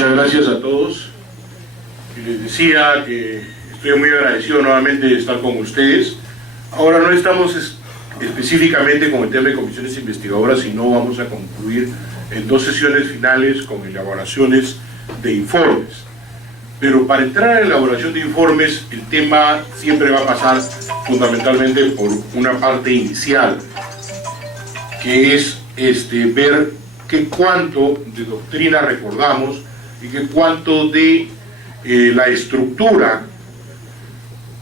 Muchas gracias a todos. Y les decía que estoy muy agradecido nuevamente de estar con ustedes. Ahora no estamos específicamente con el tema de comisiones investigadoras, sino vamos a concluir en 2 sesiones finales con elaboraciones de informes. Pero para entrar a la elaboración de informes, el tema siempre va a pasar fundamentalmente por una parte inicial, que es ver qué cuánto de doctrina recordamos y qué cuánto de la estructura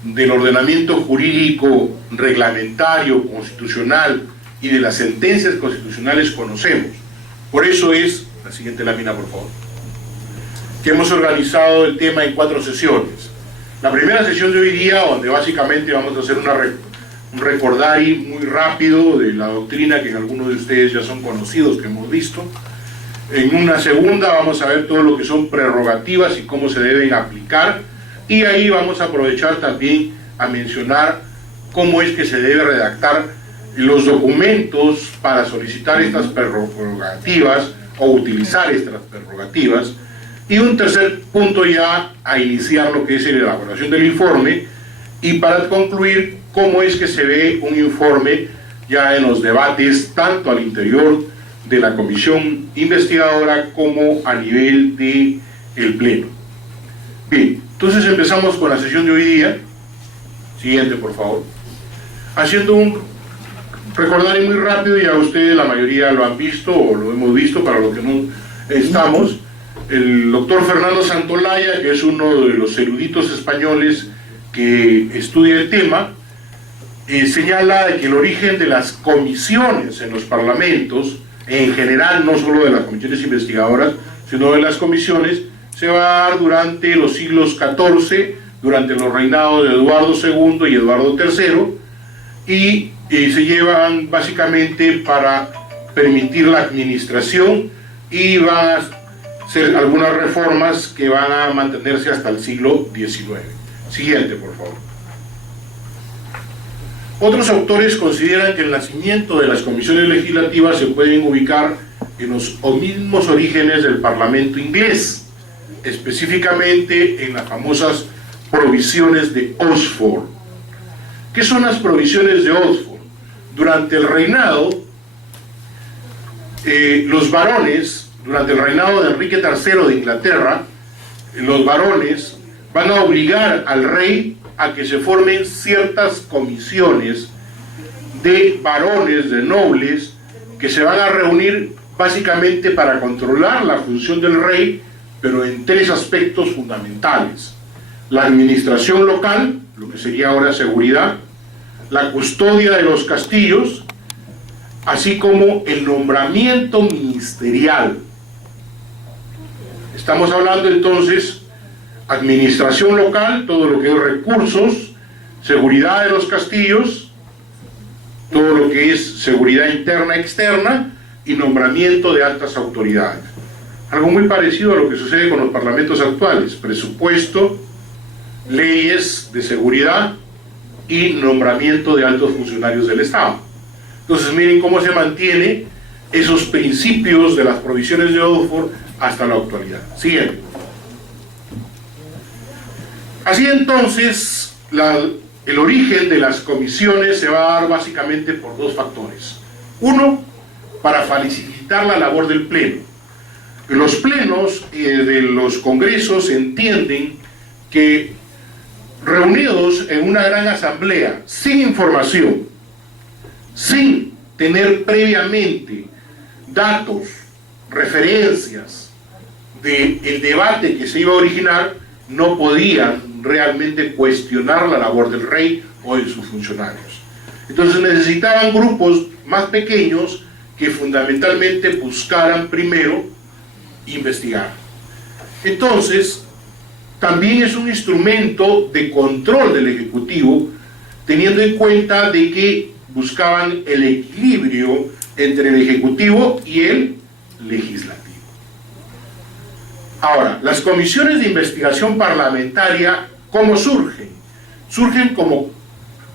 del ordenamiento jurídico, reglamentario, constitucional y de las sentencias constitucionales conocemos. Por eso es, la siguiente lámina por favor, que hemos organizado el tema en 4 sesiones. La primera sesión de hoy día, donde básicamente vamos a hacer un recordari muy rápido de la doctrina que en algunos de ustedes ya son conocidos, que hemos visto. En una segunda vamos a ver todo lo que son prerrogativas y cómo se deben aplicar, y ahí vamos a aprovechar también a mencionar cómo es que se debe redactar los documentos para solicitar estas prerrogativas o utilizar estas prerrogativas. Y un tercer punto ya a iniciar lo que es la elaboración del informe, y para concluir cómo es que se ve un informe ya en los debates tanto al interior de la comisión investigadora como a nivel del pleno. Bien, entonces empezamos con la sesión de hoy día. Siguiente por favor. Haciendo un recordario muy rápido, ya ustedes la mayoría lo han visto o lo hemos visto, para los que no estamos. El doctor Fernando Santolaya, que es uno de los eruditos españoles que estudia el tema, señala que el origen de las comisiones en los parlamentos, en general, no solo de las comisiones investigadoras, sino de las comisiones, se va a dar durante los siglos XIV, durante los reinados de Eduardo II y Eduardo III, y se llevan básicamente para permitir la administración, y va a ser algunas reformas que van a mantenerse hasta el siglo XIX. Siguiente, por favor. Otros autores consideran que el nacimiento de las comisiones legislativas se pueden ubicar en los mismos orígenes del Parlamento inglés, específicamente en las famosas provisiones de Oxford. ¿Qué son las provisiones de Oxford? Durante el reinado, los varones, durante el reinado de Enrique III de Inglaterra, los varones van a obligar al rey a que se formen ciertas comisiones de varones, de nobles, que se van a reunir básicamente para controlar la función del rey, pero en 3 aspectos fundamentales: la administración local, lo que sería ahora seguridad, la custodia de los castillos, así como el nombramiento ministerial. Estamos hablando entonces administración local, todo lo que es recursos, seguridad de los castillos, todo lo que es seguridad interna y externa, y nombramiento de altas autoridades. Algo muy parecido a lo que sucede con los parlamentos actuales: presupuesto, leyes de seguridad y nombramiento de altos funcionarios del Estado. Entonces miren cómo se mantiene esos principios de las provisiones de Oxford hasta la actualidad. Siguiente. Así entonces, el origen de las comisiones se va a dar básicamente por 2 factores. Uno, para facilitar la labor del pleno. Los plenos de los congresos entienden que, reunidos en una gran asamblea, sin información, sin tener previamente datos, referencias del debate que se iba a originar, no podían realmente cuestionar la labor del rey o de sus funcionarios. Entonces necesitaban grupos más pequeños que fundamentalmente buscaran primero investigar. Entonces también es un instrumento de control del Ejecutivo, teniendo en cuenta de que buscaban el equilibrio entre el Ejecutivo y el Legislativo. Ahora, las comisiones de investigación parlamentaria, ¿cómo surgen? Surgen como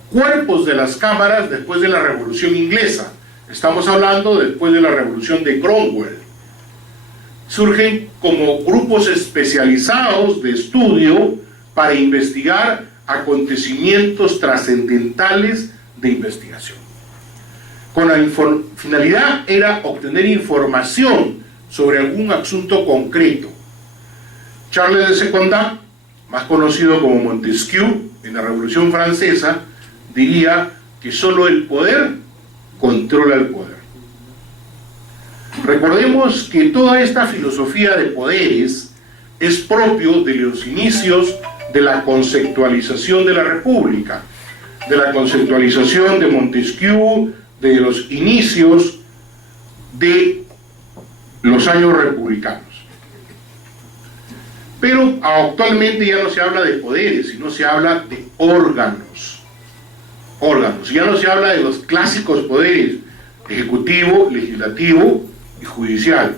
cuerpos de las cámaras después de la Revolución Inglesa. Estamos hablando después de la Revolución de Cromwell. surgen como grupos especializados de estudio para investigar acontecimientos trascendentales de investigación. Con la finalidad era obtener información sobre algún asunto concreto. Charles de Secondat, más conocido como Montesquieu en la Revolución Francesa, diría que solo el poder controla el poder. Recordemos que toda esta filosofía de poderes es propio de los inicios de la conceptualización de la República, de la conceptualización de Montesquieu, de los inicios de los años republicanos. Pero actualmente ya no se habla de poderes, sino se habla de órganos. Ya no se habla de los clásicos poderes, ejecutivo, legislativo y judicial.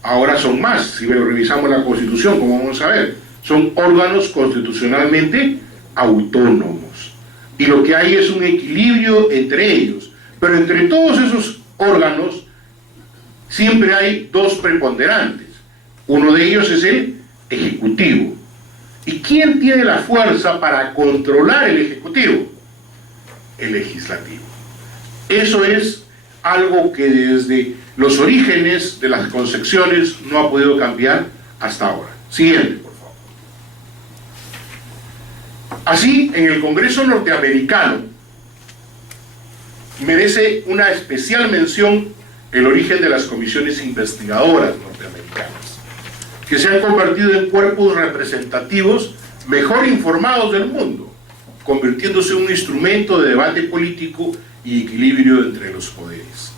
Ahora son más, si revisamos la Constitución, como vamos a ver, son órganos constitucionalmente autónomos. Y lo que hay es un equilibrio entre ellos. Pero entre todos esos órganos siempre hay dos preponderantes. Uno de ellos es el ejecutivo. ¿Y quién tiene la fuerza para controlar el ejecutivo? El legislativo. Eso es algo que desde los orígenes de las concepciones no ha podido cambiar hasta ahora. Siguiente, por favor. Así, en el Congreso norteamericano merece una especial mención el origen de las comisiones investigadoras norteamericanas, que se han convertido en cuerpos representativos mejor informados del mundo, convirtiéndose en un instrumento de debate político y equilibrio entre los poderes.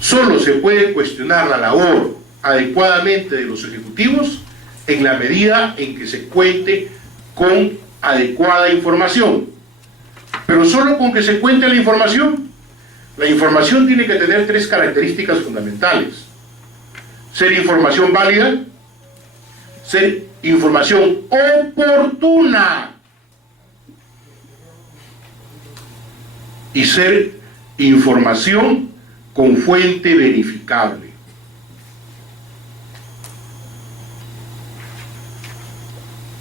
Solo se puede cuestionar la labor adecuadamente de los ejecutivos en la medida en que se cuente con adecuada información. Pero solo con que se cuente la información tiene que tener tres características fundamentales: ser información válida, ser información oportuna y ser información con fuente verificable.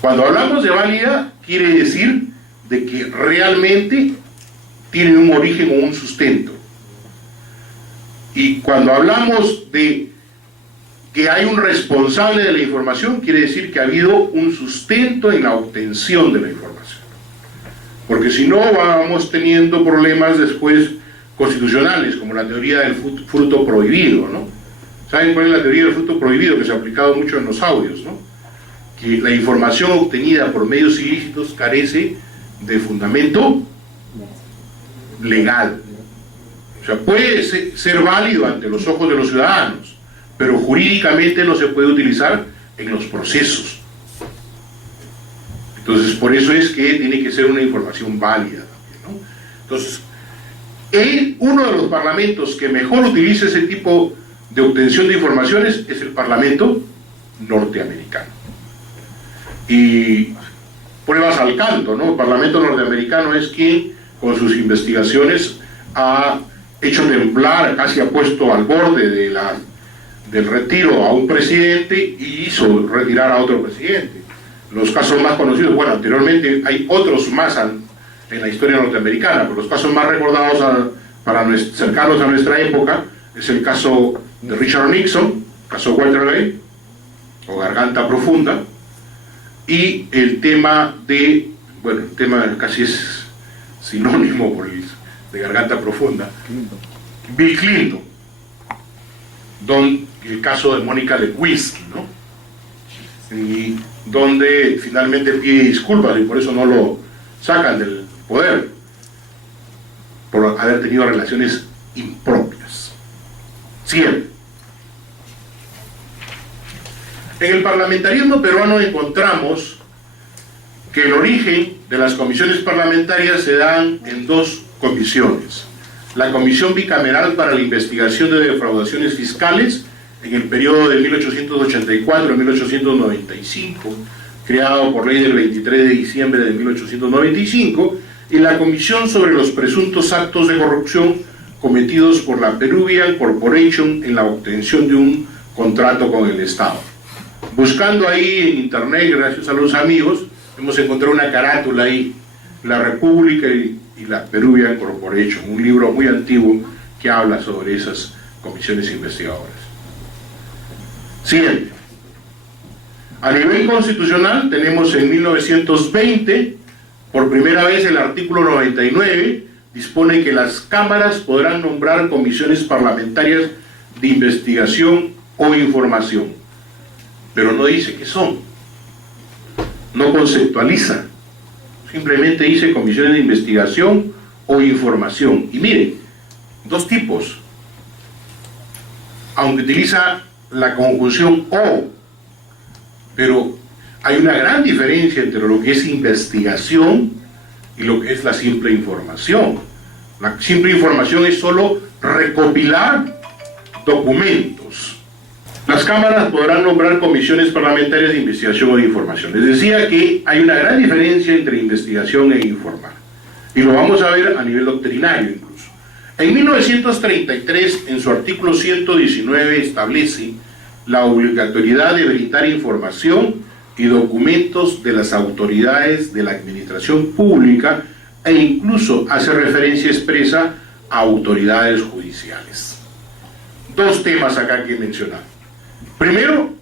Cuando hablamos de válida, quiere decir de que realmente tiene un origen o un sustento. Y cuando hablamos de que hay un responsable de la información, quiere decir que ha habido un sustento en la obtención de la información. Porque si no, vamos teniendo problemas después constitucionales, como la teoría del fruto prohibido, ¿no? ¿Saben cuál es la teoría del fruto prohibido? Que se ha aplicado mucho en los audios, ¿no? Que la información obtenida por medios ilícitos carece de fundamento legal. O sea, puede ser válido ante los ojos de los ciudadanos, pero jurídicamente no se puede utilizar en los procesos. Entonces, por eso es que tiene que ser una información válida también, ¿no? Entonces, uno de los parlamentos que mejor utiliza ese tipo de obtención de informaciones es el Parlamento norteamericano. Y pruebas al canto, ¿no? El Parlamento norteamericano es quien, con sus investigaciones, ha hecho temblar, casi ha puesto al borde del retiro a un presidente y hizo retirar a otro presidente. Los casos más conocidos, bueno, anteriormente hay otros más en la historia norteamericana, pero los casos más recordados cercanos a nuestra época es el caso de Richard Nixon, caso Watergate, o Garganta Profunda, y el tema de, bueno, el tema casi es sinónimo de Garganta Profunda, Bill Clinton, el caso de Mónica Lewinsky, ¿no? Y donde finalmente pide disculpas y por eso no lo sacan del poder, por haber tenido relaciones impropias. Siempre. En el parlamentarismo peruano encontramos que el origen de las comisiones parlamentarias se dan en dos comisiones: la Comisión Bicameral para la Investigación de Defraudaciones Fiscales en el periodo de 1884 a 1895, creado por ley del 23 de diciembre de 1895, y la Comisión sobre los presuntos actos de corrupción cometidos por la Peruvian Corporation en la obtención de un contrato con el Estado. Buscando ahí en internet, gracias a los amigos, hemos encontrado una carátula ahí, La República y la Peruvian Corporation, un libro muy antiguo que habla sobre esas comisiones investigadoras. Siguiente. A nivel constitucional tenemos en 1920, por primera vez el artículo 99 dispone que las cámaras podrán nombrar comisiones parlamentarias de investigación o información, pero no dice qué son, no conceptualiza, simplemente dice comisiones de investigación o información. Y miren, dos tipos, aunque utiliza la conjunción o, pero hay una gran diferencia entre lo que es investigación y lo que es la simple información. La simple información es solo recopilar documentos. Las cámaras podrán nombrar comisiones parlamentarias de investigación o de información. Les decía que hay una gran diferencia entre investigación e informar. Y lo vamos a ver a nivel doctrinario incluso. En 1933, en su artículo 119, establece la obligatoriedad de brindar información y documentos de las autoridades de la administración pública e incluso hace referencia expresa a autoridades judiciales. Dos temas acá que mencionar. Primero,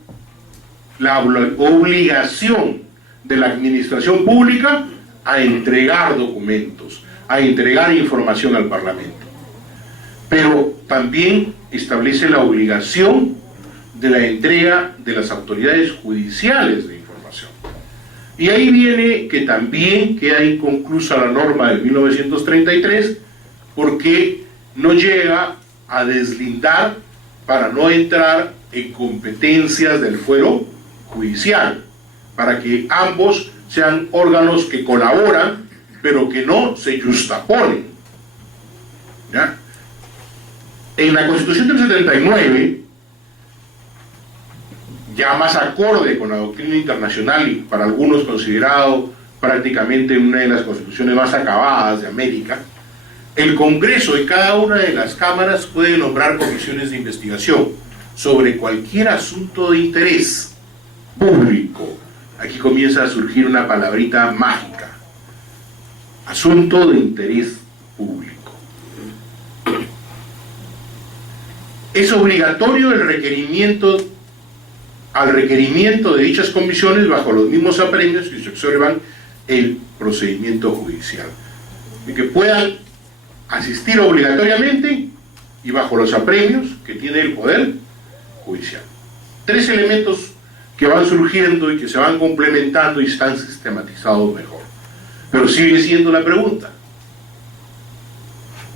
la obligación de la administración pública a entregar documentos, a entregar información al Parlamento. Pero también establece la obligación de la entrega de las autoridades judiciales de información. Y ahí viene que también queda inconclusa la norma de 1933 porque no llega a deslindar para no entrar en competencias del fuero judicial, para que ambos sean órganos que colaboran, pero que no se justaponen. ¿Ya? En la Constitución del 79, ya más acorde con la doctrina internacional y para algunos considerado prácticamente una de las constituciones más acabadas de América, el Congreso y cada una de las cámaras puede nombrar comisiones de investigación sobre cualquier asunto de interés público. Aquí comienza a surgir una palabrita mágica: asunto de interés público. Es obligatorio el requerimiento de dichas comisiones bajo los mismos apremios que se observan el procedimiento judicial, y que puedan asistir obligatoriamente y bajo los apremios que tiene el Poder Judicial. Tres elementos que van surgiendo y que se van complementando y están sistematizados mejor. Pero sigue siendo la pregunta.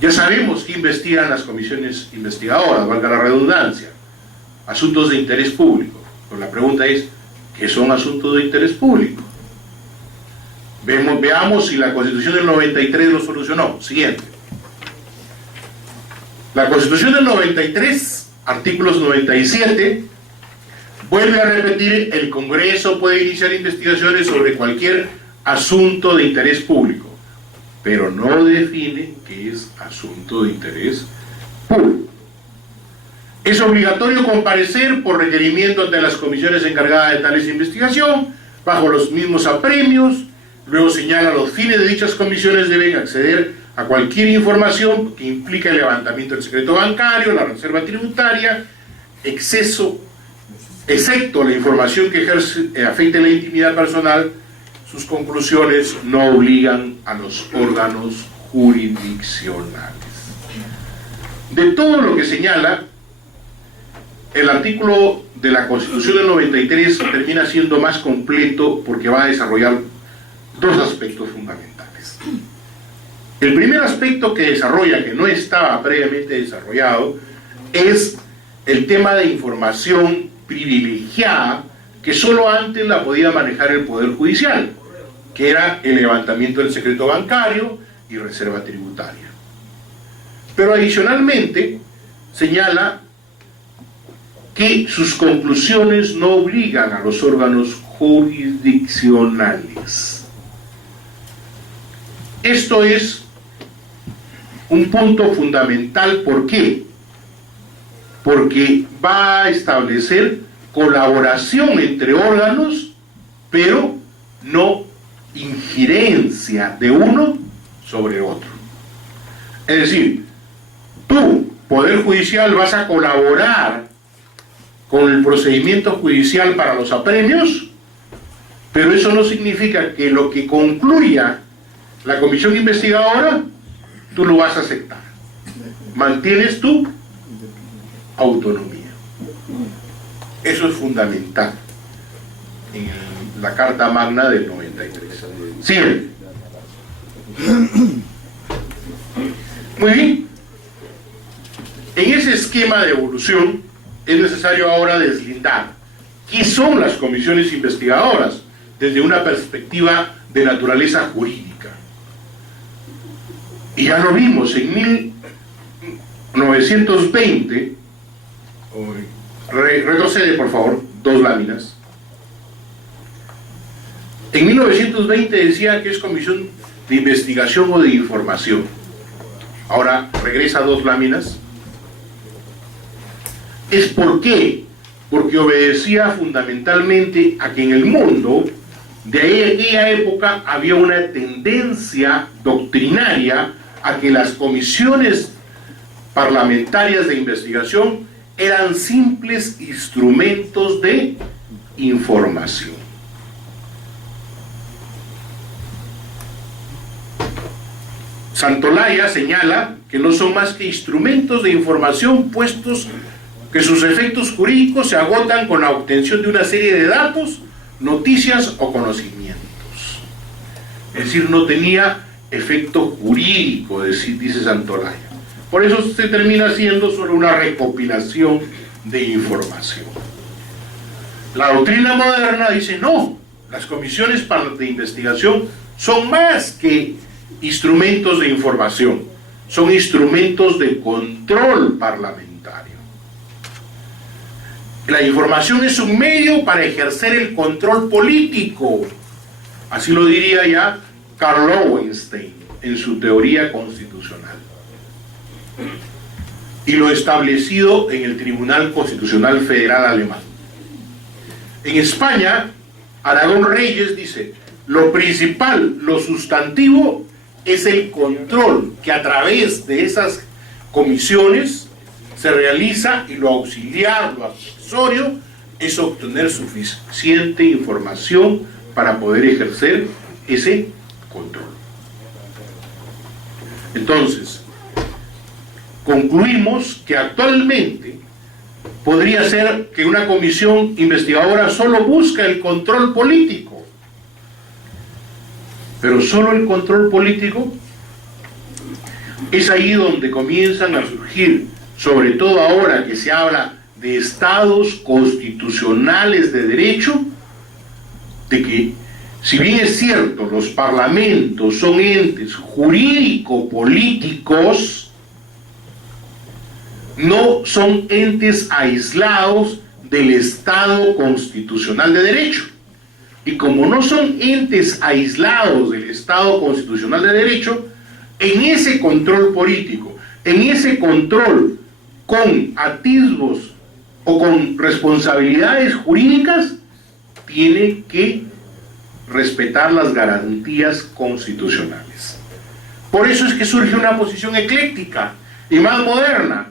Ya sabemos que investigan las comisiones investigadoras, valga la redundancia, asuntos de interés público. Pero la pregunta es, ¿qué son asuntos de interés público? Veamos si la Constitución del 93 lo solucionó. Siguiente. La Constitución del 93, artículos 97, vuelve a repetir: el Congreso puede iniciar investigaciones sobre cualquier asunto de interés público, pero no define qué es asunto de interés público. Es obligatorio comparecer por requerimiento ante las comisiones encargadas de tales investigación, bajo los mismos apremios. Luego señala: los fines de dichas comisiones deben acceder a cualquier información que implique el levantamiento del secreto bancario, la reserva tributaria, excepto la información que afecte la intimidad personal. Sus conclusiones no obligan a los órganos jurisdiccionales. De todo lo que señala, el artículo de la Constitución del 93 termina siendo más completo porque va a desarrollar dos aspectos fundamentales. El primer aspecto que desarrolla, que no estaba previamente desarrollado, es el tema de información privilegiada que solo antes la podía manejar el Poder Judicial, que era el levantamiento del secreto bancario y reserva tributaria. Pero adicionalmente señala que sus conclusiones no obligan a los órganos jurisdiccionales. Esto es un punto fundamental. ¿Por qué? porque va a establecer colaboración entre órganos, pero no injerencia de uno sobre otro. Es decir, tú, Poder Judicial, vas a colaborar con el procedimiento judicial para los apremios, pero eso no significa que lo que concluya la comisión investigadora, tú lo vas a aceptar. Mantienes tu autonomía. Eso es fundamental en la Carta Magna del 93. Sigue. Muy bien. En ese esquema de evolución es necesario ahora deslindar qué son las comisiones investigadoras desde una perspectiva de naturaleza jurídica. Y ya lo vimos en 1920. Retrocede, por favor, 2 láminas. En 1920 decía que es comisión de investigación o de información. Ahora regresa 2 láminas. ¿Es por qué? Porque obedecía fundamentalmente a que en el mundo de aquella época había una tendencia doctrinaria a que las comisiones parlamentarias de investigación eran simples instrumentos de información. Santolaya señala que no son más que instrumentos de información puestos que sus efectos jurídicos se agotan con la obtención de una serie de datos, noticias o conocimientos. Es decir, no tenía efecto jurídico, dice Santolaya. Por eso se termina siendo solo una recopilación de información. La doctrina moderna dice no, las comisiones de investigación son más que instrumentos de información, son instrumentos de control parlamentario. La información es un medio para ejercer el control político, así lo diría ya Karl Lowenstein en su teoría constitucional, y lo establecido en el Tribunal Constitucional Federal Alemán. En España, Aragón Reyes dice: lo principal, lo sustantivo, es el control que a través de esas comisiones se realiza, y lo auxiliar, lo accesorio, es obtener suficiente información para poder ejercer ese control. Entonces, concluimos que actualmente podría ser que una comisión investigadora solo busca el control político. Pero solo el control político. Es ahí donde comienzan a surgir, sobre todo ahora que se habla de estados constitucionales de derecho, de que, si bien es cierto, los parlamentos son entes jurídico-políticos, no son entes aislados del Estado constitucional de derecho. Y como no son entes aislados del Estado constitucional de derecho, en ese control político, en ese control con atisbos o con responsabilidades jurídicas, tiene que respetar las garantías constitucionales. Por eso es que surge una posición ecléctica y más moderna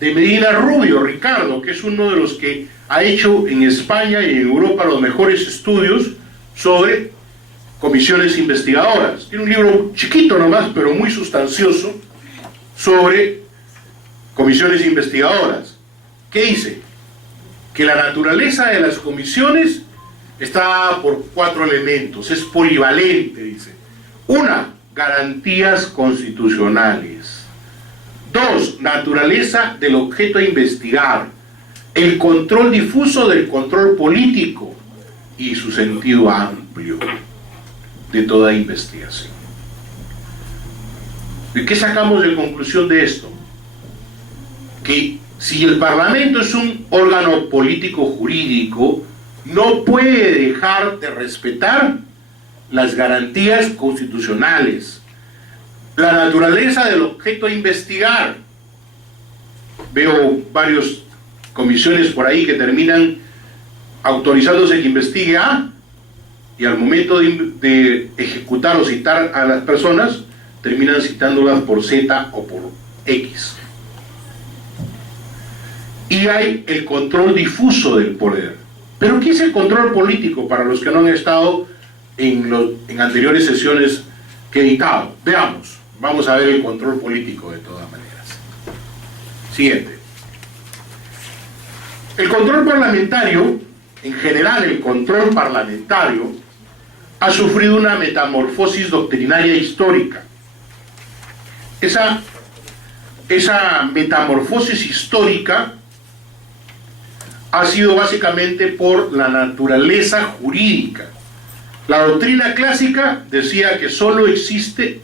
de Medina Rubio, Ricardo, que es uno de los que ha hecho en España y en Europa los mejores estudios sobre comisiones investigadoras. Tiene un libro chiquito nomás, pero muy sustancioso, sobre comisiones investigadoras. ¿Qué dice? Que la naturaleza de las comisiones está por 4 elementos, es polivalente, dice. 1, garantías constitucionales. 2, naturaleza del objeto a investigar, el control difuso del control político y su sentido amplio de toda investigación. ¿Y qué sacamos de conclusión de esto? Que si el Parlamento es un órgano político jurídico, no puede dejar de respetar las garantías constitucionales, la naturaleza del objeto a investigar. Veo varios comisiones por ahí que terminan autorizándose que investigue A, y al momento de ejecutar o citar a las personas, terminan citándolas por Z o por X. Y hay el control difuso del poder. ¿Pero qué es el control político para los que no han estado en anteriores sesiones que he dictado? Veamos, vamos a ver el control político de todas maneras. Siguiente. El control parlamentario, en general el control parlamentario, ha sufrido una metamorfosis doctrinaria histórica. Esa metamorfosis histórica ha sido básicamente por la naturaleza jurídica. La doctrina clásica decía que solo existe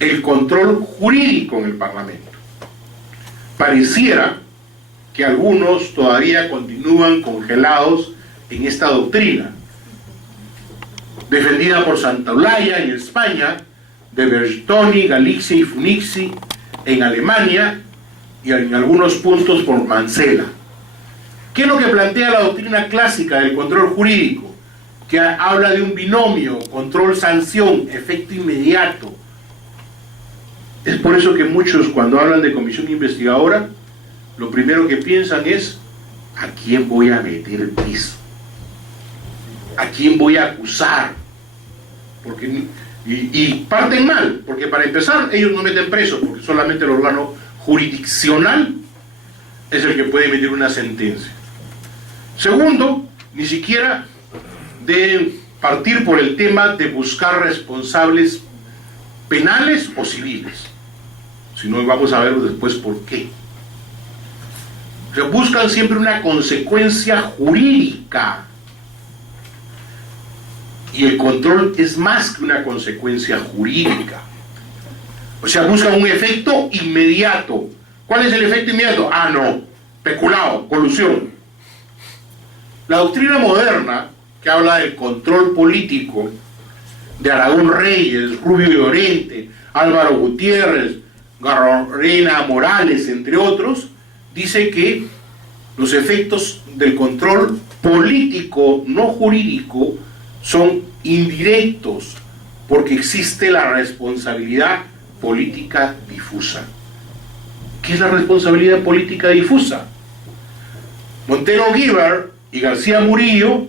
el control jurídico en el Parlamento. Pareciera que algunos todavía continúan congelados en esta doctrina, defendida por Santaolalla en España, de Bertoni, Galizia y Funixi en Alemania, y en algunos puntos por Mansella. ¿Qué es lo que plantea la doctrina clásica del control jurídico? Que habla de un binomio, control-sanción, efecto inmediato. Es por eso que muchos, cuando hablan de comisión investigadora, lo primero que piensan es: ¿a quién voy a meter preso? ¿A quién voy a acusar? Y parten mal, porque para empezar, ellos no meten preso, porque solamente el órgano jurisdiccional es el que puede emitir una sentencia. Segundo, ni siquiera deben partir por el tema de buscar responsables penales o civiles, sino vamos a ver después por qué. O sea, buscan siempre una consecuencia jurídica, y el control es más que una consecuencia jurídica. O sea, buscan un efecto inmediato. ¿Cuál es el efecto inmediato? Ah, no, peculado, colusión. La doctrina moderna, que habla del control político de Aragón Reyes, Rubio Llorente, Álvaro Gutiérrez, Garrorena Morales, entre otros, dice que los efectos del control político, no jurídico, son indirectos, porque existe la responsabilidad política difusa. ¿Qué es la responsabilidad política difusa? Montero Guíbar y García Murillo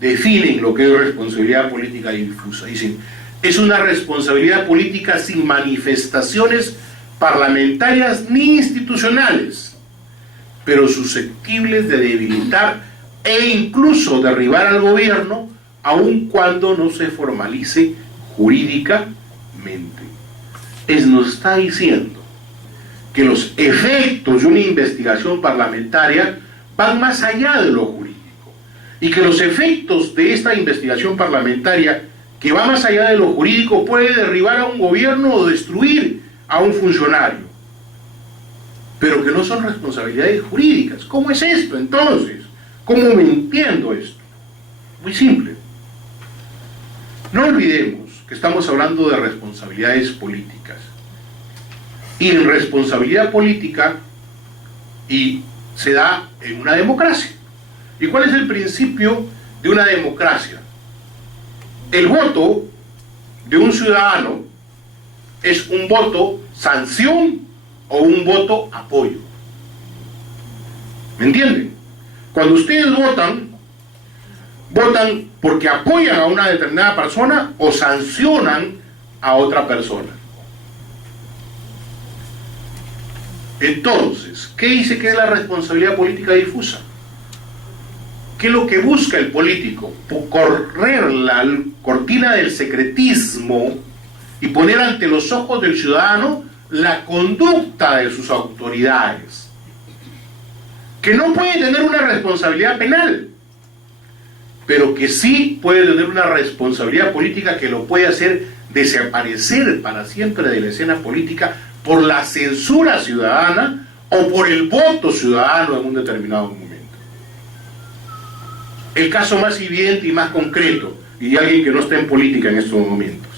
definen lo que es responsabilidad política difusa. Dicen: es una responsabilidad política sin manifestaciones parlamentarias ni institucionales, pero susceptibles de debilitar e incluso derribar al gobierno, aun cuando no se formalice jurídicamente. Nos está diciendo que los efectos de una investigación parlamentaria van más allá de lo jurídico, y que los efectos de esta investigación parlamentaria, que va más allá de lo jurídico, puede derribar a un gobierno o destruir a un funcionario, pero que no son responsabilidades jurídicas. ¿Cómo es esto entonces? ¿Cómo me entiendo esto? Muy simple. No olvidemos que estamos hablando de responsabilidades políticas, y en responsabilidad política se da en una democracia. ¿Y cuál es el principio de una democracia? El voto de un ciudadano es un voto sanción o un voto apoyo. ¿Me entienden? Cuando ustedes votan porque apoyan a una determinada persona o sancionan a otra persona. Entonces, ¿qué dice que es la responsabilidad política difusa? ¿Qué es lo que busca el político? Correr la cortina del secretismo y poner ante los ojos del ciudadano la conducta de sus autoridades, que no puede tener una responsabilidad penal, pero que sí puede tener una responsabilidad política que lo puede hacer desaparecer para siempre de la escena política por la censura ciudadana o por el voto ciudadano en un determinado momento. El caso más evidente y más concreto, y de alguien que no está en política en estos momentos.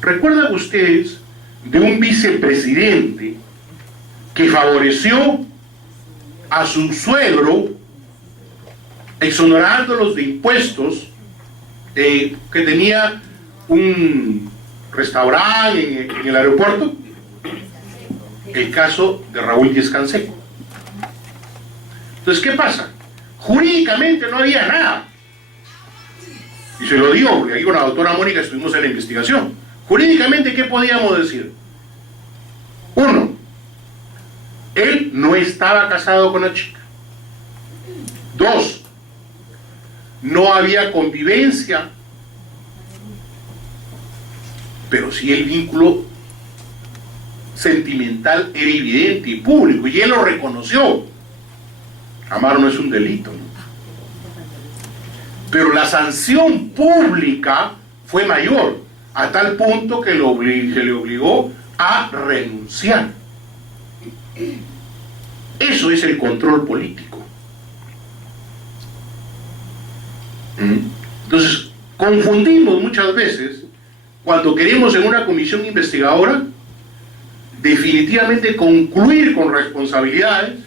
¿Recuerdan ustedes de un vicepresidente que favoreció a su suegro, exonerándolos de impuestos, que tenía un restaurante en el aeropuerto, el caso de Raúl Díez Canseco. Entonces, ¿qué pasa? Jurídicamente no había nada. Y se lo digo porque aquí con la doctora Mónica estuvimos en la investigación. Jurídicamente, ¿qué podíamos decir? Uno, él no estaba casado con la chica. Dos, no había convivencia, pero sí el vínculo sentimental era evidente y público, y él lo reconoció. Amar no es un delito, ¿no? Pero la sanción pública fue mayor, a tal punto que se le obligó a renunciar. Eso es el control político. Entonces, confundimos muchas veces cuando queremos en una comisión investigadora definitivamente concluir con responsabilidades,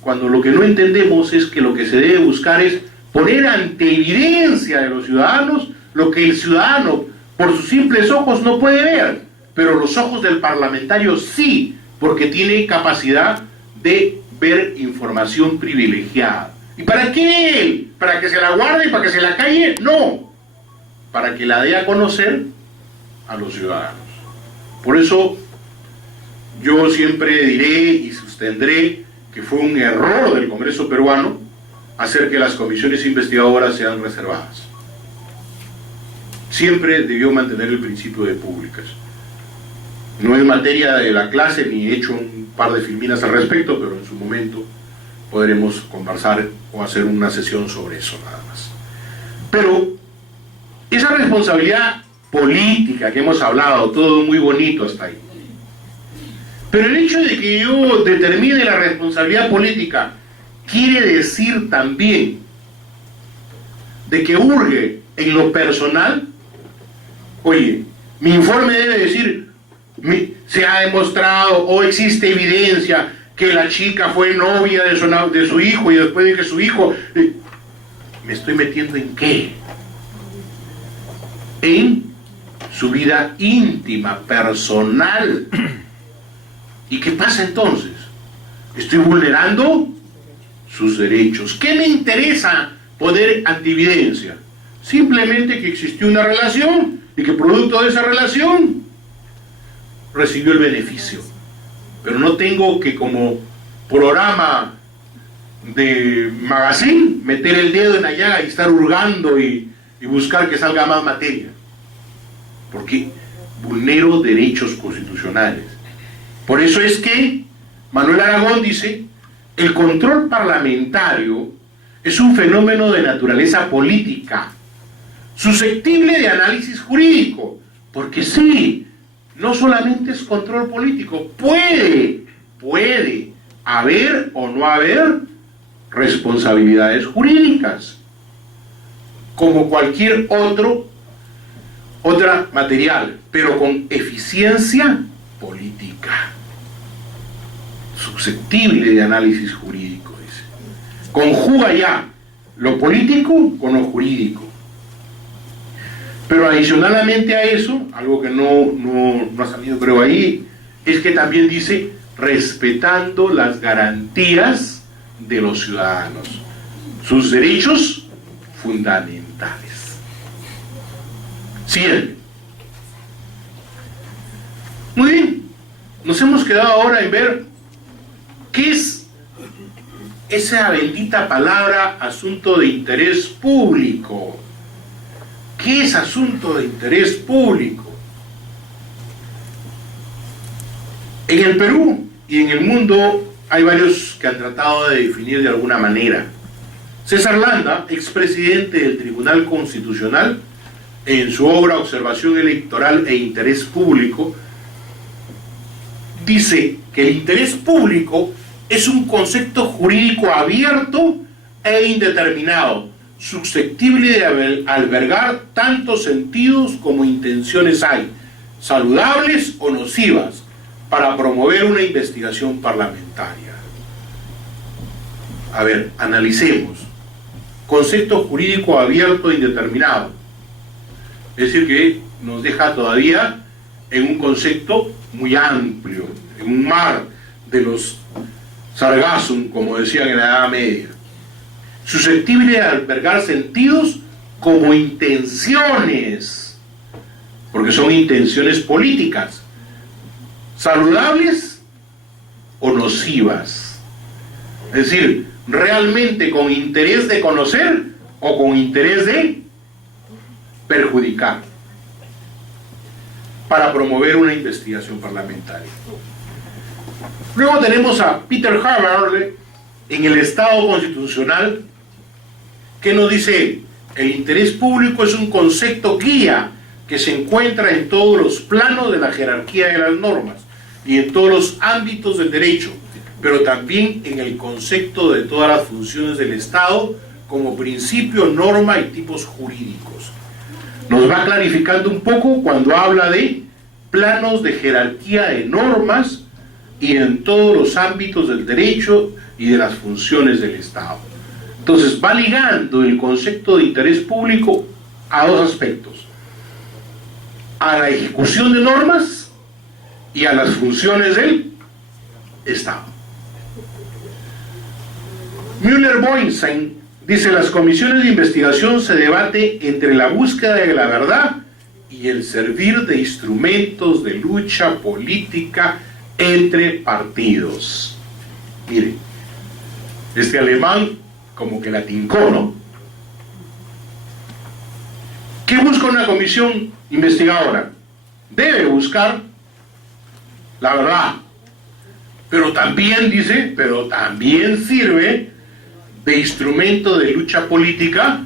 cuando lo que no entendemos es que lo que se debe buscar es poner ante evidencia de los ciudadanos lo que el ciudadano por sus simples ojos no puede ver, pero los ojos del parlamentario sí, porque tiene capacidad de ver información privilegiada. ¿Y para qué él? ¿Para que se la guarde y para que se la calle? No, para que la dé a conocer a los ciudadanos. Por eso yo siempre diré y sostendré que fue un error del Congreso peruano hacer que las comisiones investigadoras sean reservadas. Siempre debió mantener el principio de públicas. No es materia de la clase, ni he hecho un par de filminas al respecto, pero en su momento podremos conversar o hacer una sesión sobre eso nada más. Pero esa responsabilidad política que hemos hablado, todo muy bonito hasta ahí. Pero el hecho de que yo determine la responsabilidad política quiere decir también de que urge en lo personal. Oye, mi informe debe decir, se ha demostrado o existe evidencia que la chica fue novia de su hijo y después de que su hijo... ¿Me estoy metiendo en qué? En su vida íntima, personal. ¿Y qué pasa entonces? Estoy vulnerando sus derechos. ¿Qué me interesa poner ante evidencia? Simplemente que existió una relación y que producto de esa relación recibió el beneficio. Pero no tengo que, como programa de magazine, meter el dedo en la llaga y estar hurgando y buscar que salga más materia, porque vulnero derechos constitucionales. Por eso es que Manuel Aragón dice: el control parlamentario es un fenómeno de naturaleza política, susceptible de análisis jurídico, porque sí, no solamente es control político, puede haber o no haber responsabilidades jurídicas, como cualquier otra material, pero con eficiencia política, susceptible de análisis jurídico, dice. Conjuga ya lo político con lo jurídico. Pero adicionalmente a eso, algo que no ha salido creo ahí, es que también dice respetando las garantías de los ciudadanos, sus derechos fundamentales. Siempre. Muy bien, nos hemos quedado ahora en ver qué es esa bendita palabra asunto de interés público. ¿Qué es asunto de interés público? En el Perú y en el mundo hay varios que han tratado de definir de alguna manera. César Landa, expresidente del Tribunal Constitucional, en su obra Observación Electoral e Interés Público, dice que el interés público es un concepto jurídico abierto e indeterminado, susceptible de albergar tantos sentidos como intenciones hay, saludables o nocivas, para promover una investigación parlamentaria. A ver, analicemos. Concepto jurídico abierto e indeterminado. Es decir, que nos deja todavía en un concepto muy amplio, en un mar de los sargassum, como decían en la Edad Media. Susceptible de albergar sentidos como intenciones, porque son intenciones políticas, saludables o nocivas. Es decir, realmente con interés de conocer o con interés de perjudicar, para promover una investigación parlamentaria. Luego tenemos a Peter Harvard en el Estado Constitucional, que nos dice: el interés público es un concepto guía que se encuentra en todos los planos de la jerarquía de las normas y en todos los ámbitos del derecho, pero también en el concepto de todas las funciones del Estado como principio, norma y tipos jurídicos. Nos va clarificando un poco cuando habla de planos de jerarquía de normas y en todos los ámbitos del derecho y de las funciones del Estado. Entonces va ligando el concepto de interés público a dos aspectos: a la ejecución de normas y a las funciones del Estado. Müller-Boysen dice: las comisiones de investigación se debate entre la búsqueda de la verdad y el servir de instrumentos de lucha política entre partidos. Miren, este alemán como que la tincó, ¿no? ¿Qué busca una comisión investigadora? Debe buscar la verdad, pero también dice, pero también sirve de instrumento de lucha política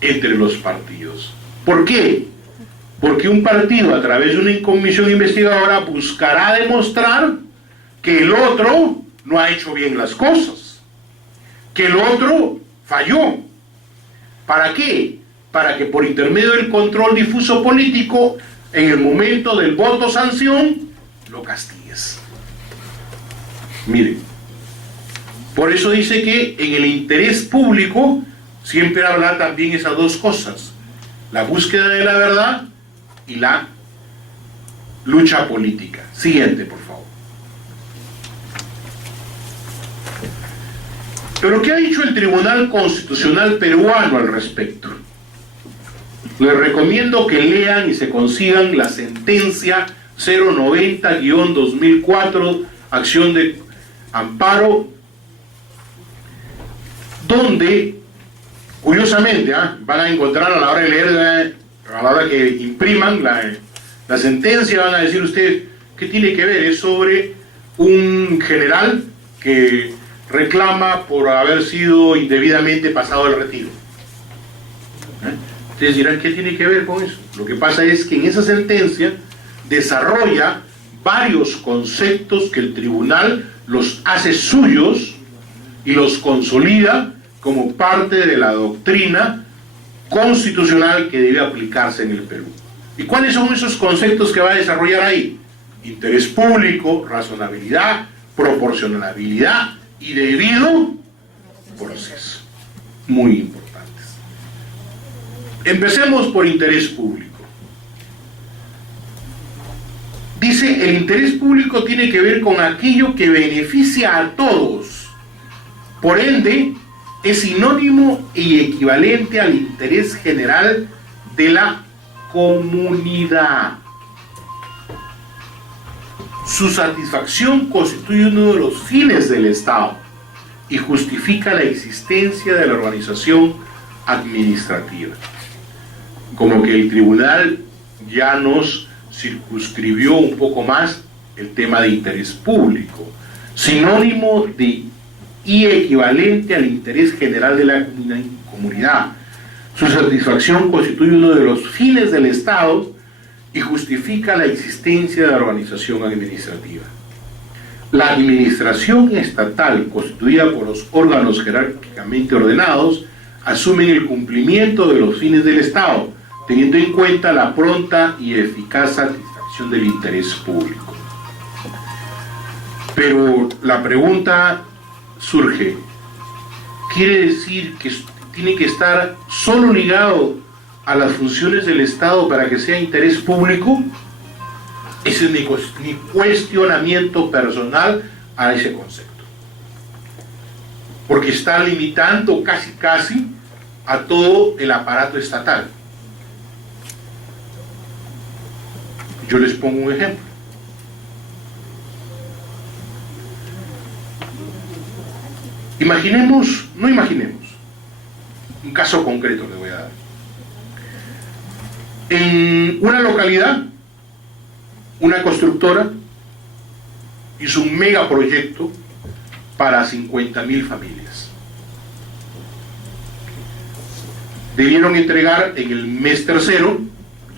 entre los partidos. ¿Por qué? Porque un partido, a través de una comisión investigadora, buscará demostrar que el otro no ha hecho bien las cosas, que el otro falló. ¿Para qué? Para que por intermedio del control difuso político, en el momento del voto sanción, lo castigues. Miren, por eso dice que en el interés público siempre habrá también esas dos cosas: la búsqueda de la verdad y la lucha política. Siguiente, por favor. Pero ¿qué ha dicho el Tribunal Constitucional peruano al respecto? Les recomiendo que lean y se consigan la sentencia 090-2004, acción de amparo, donde, curiosamente, van a encontrar a la hora de leer, a la hora que impriman la sentencia, van a decir ustedes, ¿qué tiene que ver? Es sobre un general que reclama por haber sido indebidamente pasado al retiro. Ustedes dirán, ¿qué tiene que ver con eso? Lo que pasa es que en esa sentencia desarrolla varios conceptos que el tribunal los hace suyos y los consolida como parte de la doctrina constitucional que debe aplicarse en el Perú. ¿Y cuáles son esos conceptos que va a desarrollar ahí? Interés público, razonabilidad, proporcionalidad y debido proceso. Muy importantes. Empecemos por interés público. Dice: el interés público tiene que ver con aquello que beneficia a todos. Por ende, es sinónimo y equivalente al interés general de la comunidad. Su satisfacción constituye uno de los fines del Estado y justifica la existencia de la organización administrativa. Como que el tribunal ya nos circunscribió un poco más el tema de interés público, sinónimo de y equivalente al interés general de la comunidad. Su satisfacción constituye uno de los fines del Estado y justifica la existencia de la organización administrativa. La administración estatal, constituida por los órganos jerárquicamente ordenados, asumen el cumplimiento de los fines del Estado, teniendo en cuenta la pronta y eficaz satisfacción del interés público. Pero la pregunta surge: quiere decir que tiene que estar solo ligado a las funciones del Estado para que sea interés público. Ese es mi cuestionamiento personal a ese concepto, porque está limitando casi a todo el aparato estatal. Yo les pongo un ejemplo. No imaginemos, un caso concreto les voy a dar. En una localidad, una constructora hizo un megaproyecto para 50.000 familias. Debieron entregar en el mes tercero,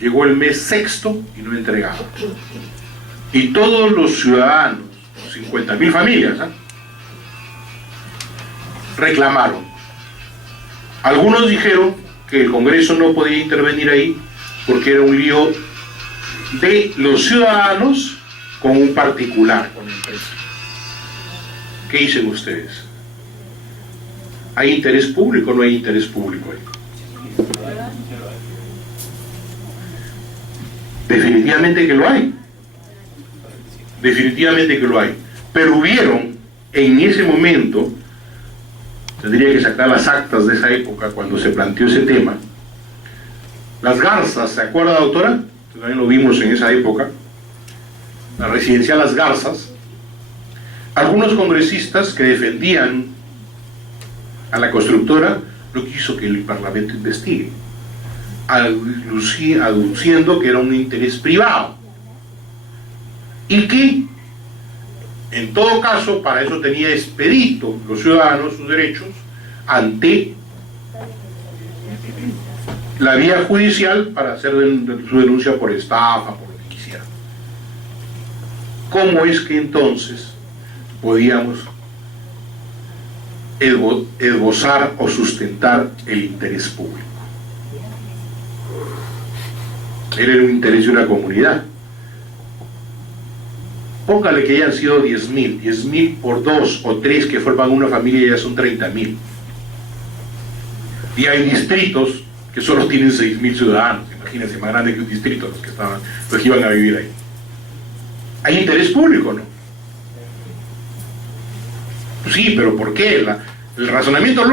llegó el mes sexto y no entregaron. Y todos los ciudadanos, 50.000 familias, reclamaron. Algunos dijeron que el Congreso no podía intervenir ahí porque era un lío de los ciudadanos con un particular, con la empresa. ¿Qué dicen ustedes? ¿Hay interés público o no hay interés público ahí? Definitivamente que lo hay. Definitivamente que lo hay. Pero hubieron, en ese momento, tendría que sacar las actas de esa época cuando se planteó ese tema, las Garzas, ¿se acuerda, doctora? También lo vimos en esa época, la residencial Las Garzas. Algunos congresistas que defendían a la constructora no quiso que el Parlamento investigue, aduciendo que era un interés privado y que en todo caso para eso tenía expedito los ciudadanos sus derechos ante la vía judicial para hacer su denuncia por estafa, por lo que quisieran. ¿Cómo es que entonces podíamos esbozar o sustentar el interés público? Era un interés de una comunidad. Póngale que hayan sido 10.000, 10.000 por 2 o 3 que forman una familia, ya son 30.000. Y hay distritos que solo tienen 6.000 ciudadanos, imagínense, más grande que un distrito los que iban a vivir ahí. ¿Hay interés público, no? Pues sí, pero ¿por qué? El razonamiento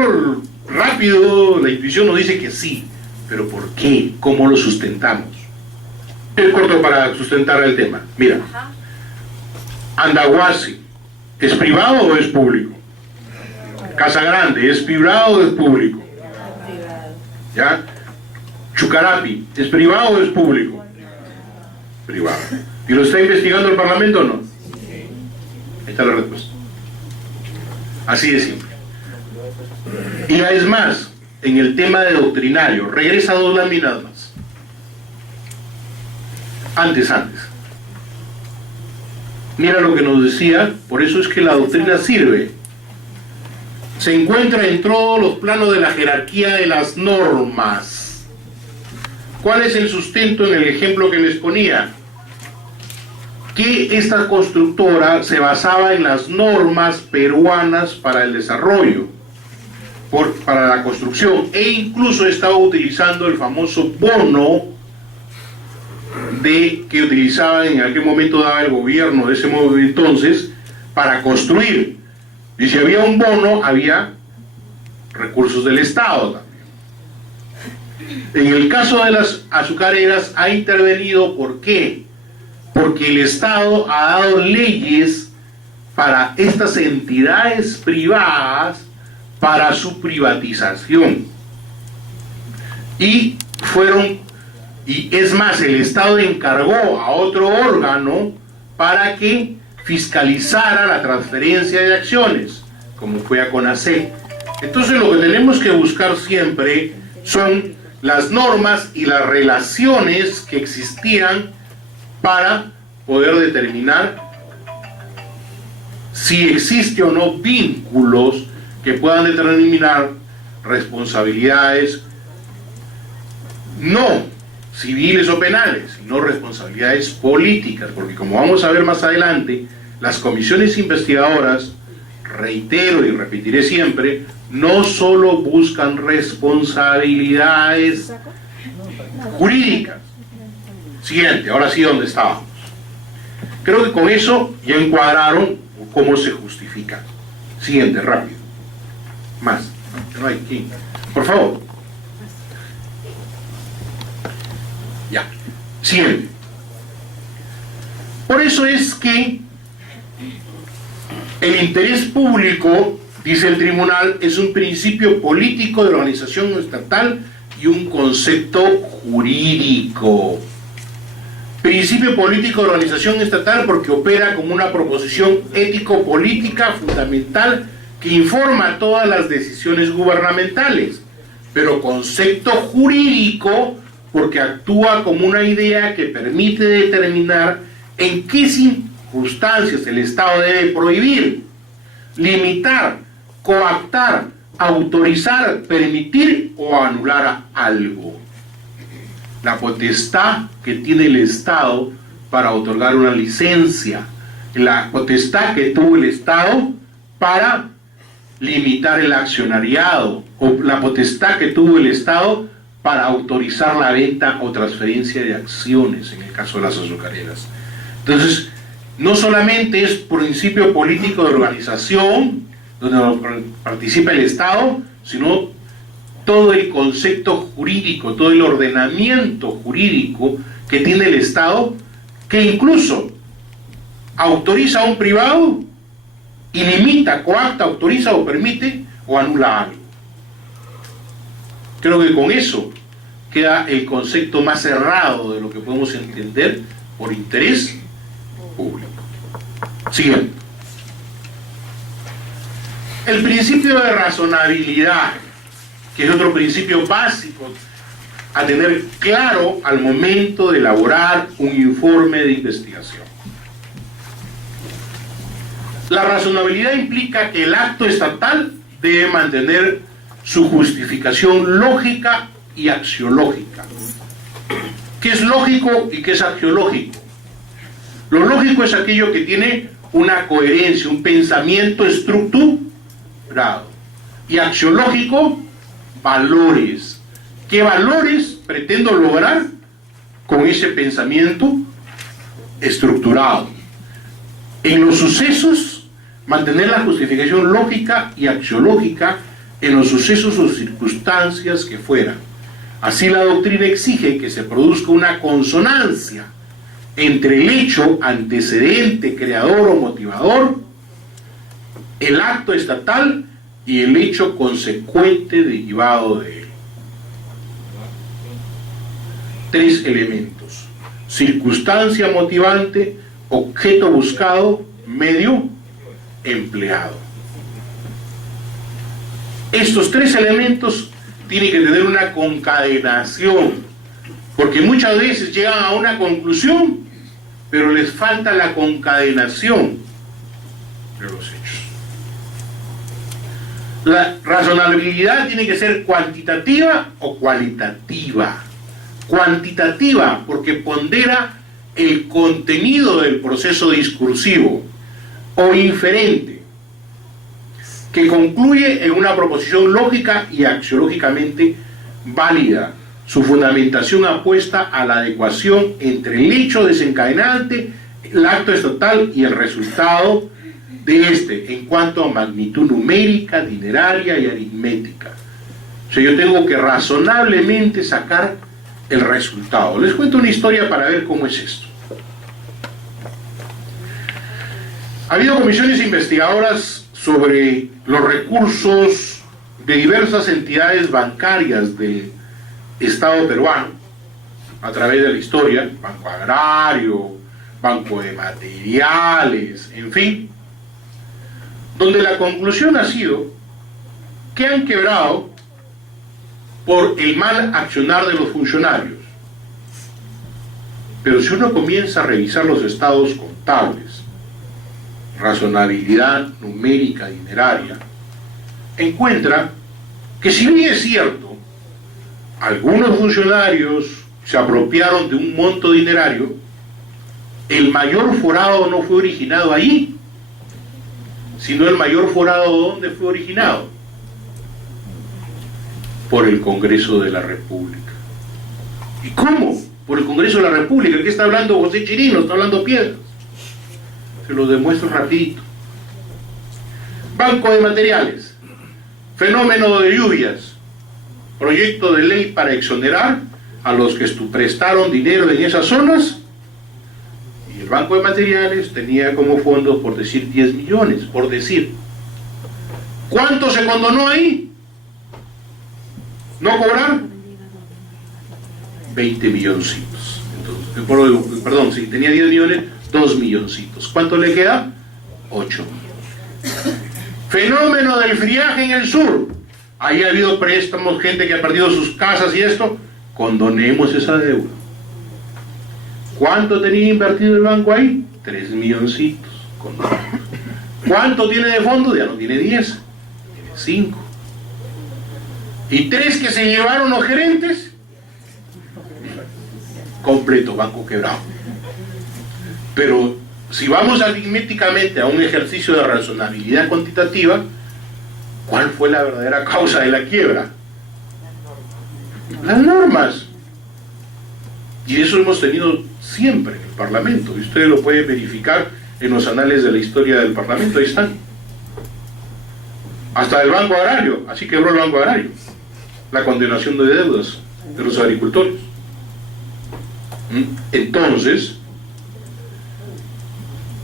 rápido, la intuición nos dice que sí, pero ¿por qué? ¿Cómo lo sustentamos? Es corto para sustentar el tema. Mira, Andahuasi, ¿es privado o es público? Casa Grande, ¿es privado o es público? ¿Ya? Chucarapi, ¿es privado o es público? Privado. ¿Y lo está investigando el Parlamento o no? Ahí está la respuesta. Así de simple. Y es más, en el tema de doctrinario, regresa 2 láminas más. Antes. Mira lo que nos decía, por eso es que la doctrina sirve. Se encuentra en todos los planos de la jerarquía de las normas. ¿Cuál es el sustento en el ejemplo que les ponía? Que esta constructora se basaba en las normas peruanas para el desarrollo, para la construcción, e incluso estaba utilizando el famoso bono que utilizaba en aquel momento daba el gobierno de ese modo entonces para construir. Y si había un bono, había recursos del Estado también. En el caso de las azucareras ha intervenido, ¿por qué? Porque el Estado ha dado leyes para estas entidades privadas para su privatización. Y es más, el Estado encargó a otro órgano para que fiscalizara la transferencia de acciones, como fue a CONACET. Entonces lo que tenemos que buscar siempre son las normas y las relaciones que existían para poder determinar si existe o no vínculos que puedan determinar responsabilidades no civiles o penales, sino responsabilidades políticas, porque como vamos a ver más adelante, las comisiones investigadoras reitero y repetiré siempre, no solo buscan responsabilidades jurídicas. Siguiente, ahora sí, ¿dónde estábamos? Creo que con eso ya encuadraron cómo se justifica. Siguiente, rápido. Más. No hay aquí. Por favor. Ya. Siguiente. Por eso es que el interés público, dice el tribunal, es un principio político de la organización estatal y un concepto jurídico. Principio político de la organización estatal porque opera como una proposición ético-política fundamental que informa todas las decisiones gubernamentales, pero concepto jurídico porque actúa como una idea que permite determinar en qué circunstancias el Estado debe prohibir, limitar, coactar, autorizar, permitir o anular algo. La potestad que tiene el Estado para otorgar una licencia, la potestad que tuvo el Estado para limitar el accionariado, o la potestad que tuvo el Estado para autorizar la venta o transferencia de acciones en el caso de las azucareras. Entonces, no solamente es principio político de organización, donde participa el Estado, sino todo el concepto jurídico, todo el ordenamiento jurídico que tiene el Estado, que incluso autoriza a un privado y limita, coacta, autoriza o permite o anula algo. Creo que con eso queda el concepto más cerrado de lo que podemos entender por interés público. Siguiente. El principio de razonabilidad, que es otro principio básico a tener claro al momento de elaborar un informe de investigación. La razonabilidad implica que el acto estatal debe mantener su justificación lógica y axiológica. ¿Qué es lógico y qué es axiológico? Lo lógico es aquello que tiene una coherencia, un pensamiento estructurado. Y axiológico, valores. ¿Qué valores pretendo lograr con ese pensamiento estructurado? En los sucesos, mantener la justificación lógica y axiológica en los sucesos o circunstancias que fueran. Así la doctrina exige que se produzca una consonancia entre el hecho antecedente, creador o motivador, el acto estatal y el hecho consecuente derivado de él. 3 elementos: circunstancia motivante, objeto buscado, medio empleado. Estos 3 elementos tienen que tener una concadenación, porque muchas veces llegan a una conclusión, pero les falta la concadenación de los hechos. La razonabilidad tiene que ser cuantitativa o cualitativa. Cuantitativa porque pondera el contenido del proceso discursivo, o inferente, que concluye en una proposición lógica y axiológicamente válida. Su fundamentación apuesta a la adecuación entre el hecho desencadenante, el acto estatal y el resultado de este, en cuanto a magnitud numérica, dineraria y aritmética. O sea, yo tengo que razonablemente sacar el resultado. Les cuento una historia para ver cómo es esto. Ha habido comisiones investigadoras sobre los recursos de diversas entidades bancarias del Estado peruano a través de la historia, Banco Agrario, Banco de Materiales, en fin, donde la conclusión ha sido que han quebrado por el mal accionar de los funcionarios. Pero si uno comienza a revisar los estados contables, razonabilidad numérica, dineraria, encuentra que, si bien es cierto, algunos funcionarios se apropiaron de un monto dinerario, el mayor forado no fue originado ahí, sino el mayor forado, ¿dónde fue originado? Por el Congreso de la República. ¿Y cómo? Por el Congreso de la República. ¿Qué está hablando José Chirino? Está hablando Piedras. Se lo demuestro rapidito. Banco de materiales, fenómeno de lluvias, proyecto de ley para exonerar a los que prestaron dinero en esas zonas, y el Banco de Materiales tenía como fondo, por decir, 10 millones, por decir. ¿Cuánto se condonó ahí? ¿No cobrar? 20 milloncitos. Entonces, perdón, si tenía 10 millones, 2 milloncitos. ¿Cuánto le queda? 8 millones. Fenómeno del friaje en el sur. Ahí ha habido préstamos, gente que ha perdido sus casas y esto. Condonemos esa deuda. ¿Cuánto tenía invertido el banco ahí? 3 milloncitos. ¿Cuánto tiene de fondo? Ya no tiene 10, tiene 5. ¿Y 3 que se llevaron los gerentes? Completo, banco quebrado. Pero si vamos aritméticamente a un ejercicio de razonabilidad cuantitativa, ¿cuál fue la verdadera causa de la quiebra? Las normas. Y eso hemos tenido siempre en el Parlamento, y ustedes lo pueden verificar en los anales de la historia del Parlamento, ahí están. Hasta el Banco Agrario, así quebró el Banco Agrario. La condenación de deudas de los agricultores. Entonces,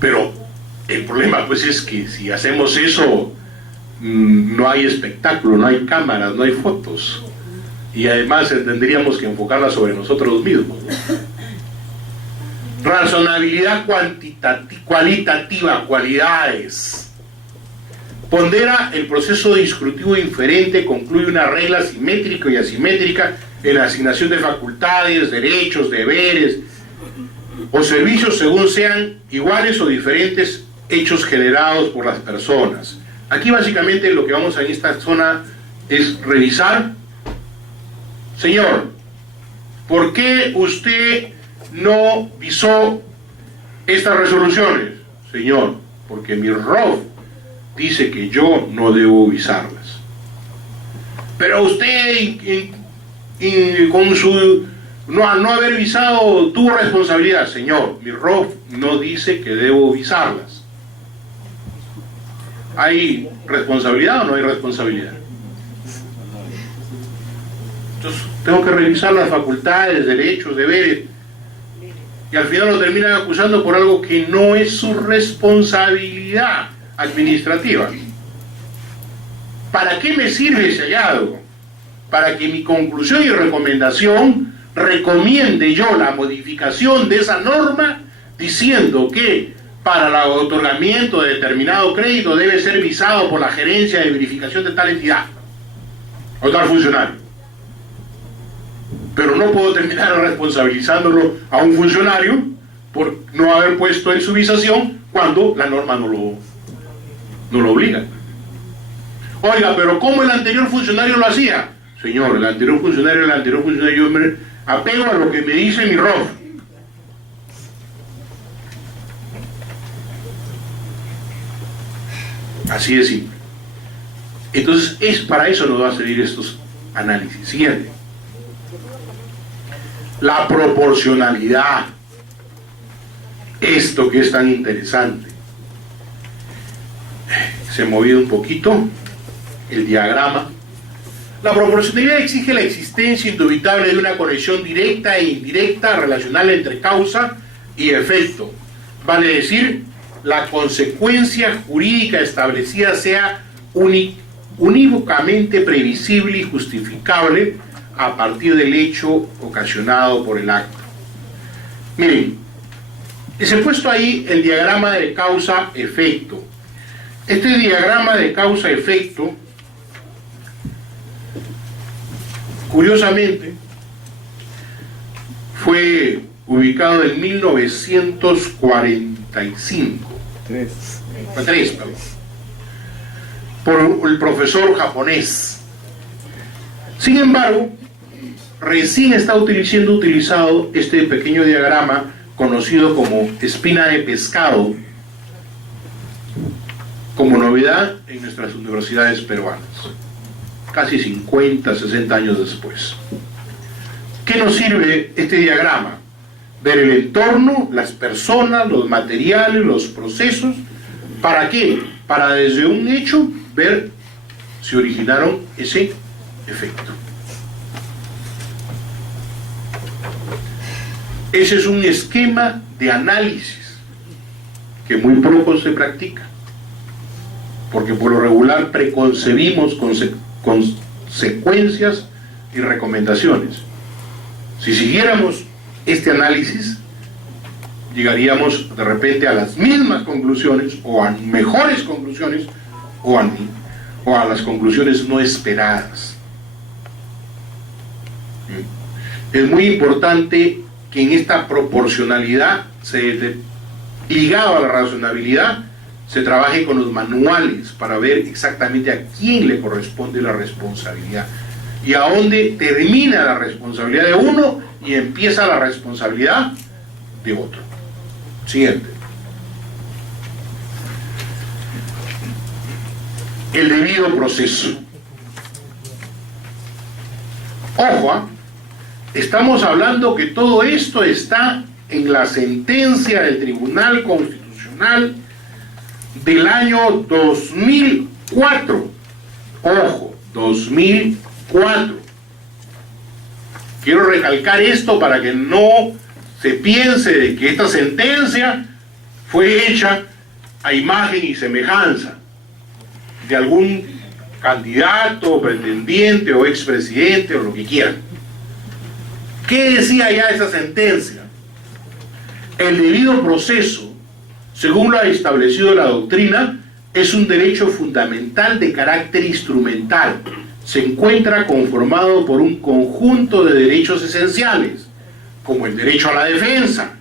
pero el problema pues es que si hacemos eso, no hay espectáculo, no hay cámaras, no hay fotos, y además tendríamos que enfocarla sobre nosotros mismos, ¿no? Razonabilidad cualitativa, cualidades. Pondera el proceso discursivo inferente, concluye una regla simétrica y asimétrica en la asignación de facultades, derechos, deberes o servicios según sean iguales o diferentes hechos generados por las personas. Aquí básicamente lo que vamos a en esta zona es revisar. Señor, ¿por qué usted no visó estas resoluciones? Señor, porque mi ROF dice que yo no debo visarlas. Pero usted con su no haber visado tuvo responsabilidad. Señor, mi ROF no dice que debo visarlas. ¿Hay responsabilidad o no hay responsabilidad? Entonces tengo que revisar las facultades, derechos, deberes, y al final lo terminan acusando por algo que no es su responsabilidad administrativa. ¿Para qué me sirve ese hallazgo? Para que mi conclusión y recomendación recomiende yo la modificación de esa norma, diciendo que para el otorgamiento de determinado crédito debe ser visado por la gerencia de verificación de tal entidad o tal funcionario. Pero no puedo terminar responsabilizándolo a un funcionario por no haber puesto en su visación cuando la norma no lo obliga. Oiga, pero ¿cómo el anterior funcionario lo hacía? Señor, el anterior funcionario, yo me apego a lo que me dice mi ROF. Así de simple. Entonces, para eso nos va a servir estos análisis. Siguiente. La proporcionalidad. Esto que es tan interesante. Se ha movido un poquito el diagrama. La proporcionalidad exige la existencia indubitable de una conexión directa e indirecta relacional entre causa y efecto. Vale decir, la consecuencia jurídica establecida sea unívocamente previsible y justificable a partir del hecho ocasionado por el acto. Miren, les he puesto ahí el diagrama de causa-efecto. Este diagrama de causa-efecto, curiosamente, fue ubicado en 1945. Por el profesor japonés. Sin embargo, recién está siendo utilizado este pequeño diagrama conocido como espina de pescado como novedad en nuestras universidades peruanas, casi 50, 60 años después. ¿Qué nos sirve este diagrama? Ver el entorno, las personas, los materiales, los procesos. ¿Para qué? Para desde un hecho ver si originaron ese efecto. Ese es un esquema de análisis que muy poco se practica, porque por lo regular preconcebimos consecuencias y recomendaciones. Si siguiéramos este análisis, llegaríamos de repente a las mismas conclusiones, o a mejores conclusiones, o a las conclusiones no esperadas. Es muy importante que en esta proporcionalidad, ligado a la razonabilidad, se trabaje con los manuales para ver exactamente a quién le corresponde la responsabilidad y a dónde termina la responsabilidad de uno y empieza la responsabilidad de otro. Siguiente. El debido proceso. Ojo, estamos hablando que todo esto está en la sentencia del Tribunal Constitucional del año 2004. Ojo, 2004. Quiero recalcar esto para que no se piense de que esta sentencia fue hecha a imagen y semejanza de algún candidato, pretendiente o expresidente o lo que quieran. ¿Qué decía ya esa sentencia? El debido proceso, según lo ha establecido la doctrina, es un derecho fundamental de carácter instrumental. Se encuentra conformado por un conjunto de derechos esenciales, como el derecho a la defensa,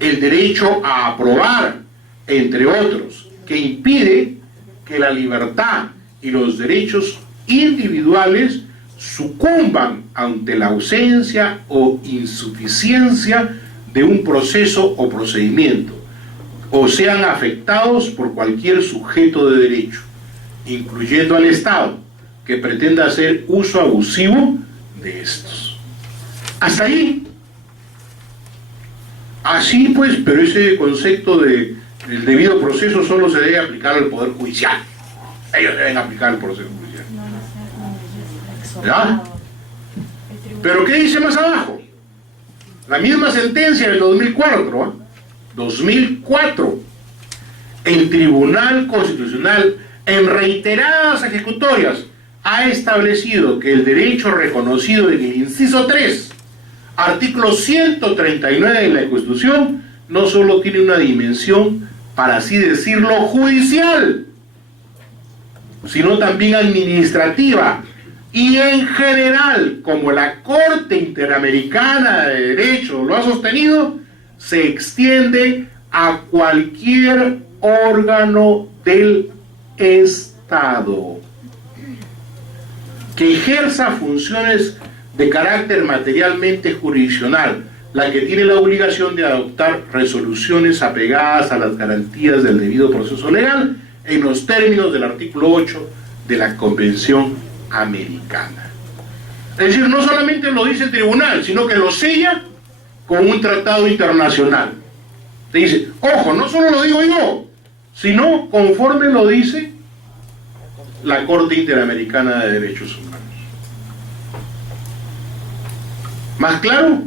el derecho a aprobar, entre otros, que impide que la libertad y los derechos individuales sucumban ante la ausencia o insuficiencia de un proceso o procedimiento, o sean afectados por cualquier sujeto de derecho, incluyendo al Estado, que pretenda hacer uso abusivo de estos. Hasta ahí. Así pues, pero ese concepto del debido proceso solo se debe aplicar al Poder Judicial. Ellos deben aplicar el proceso judicial. ¿Ya? Pero ¿qué dice más abajo? La misma sentencia del 2004, ¿eh? 2004. El Tribunal Constitucional, en reiteradas ejecutorias, ha establecido que el derecho reconocido en el inciso 3, artículo 139 de la Constitución, no solo tiene una dimensión, para así decirlo, judicial, sino también administrativa, y en general, como la Corte Interamericana de Derecho lo ha sostenido, se extiende a cualquier órgano del Estado que ejerza funciones de carácter materialmente jurisdiccional, la que tiene la obligación de adoptar resoluciones apegadas a las garantías del debido proceso legal en los términos del artículo 8 de la Convención Americana. Es decir, no solamente lo dice el tribunal, sino que lo sella con un tratado internacional. Te dice, ojo, no solo lo digo yo, sino conforme lo dice la Corte Interamericana de Derechos Humanos. ¿Más claro?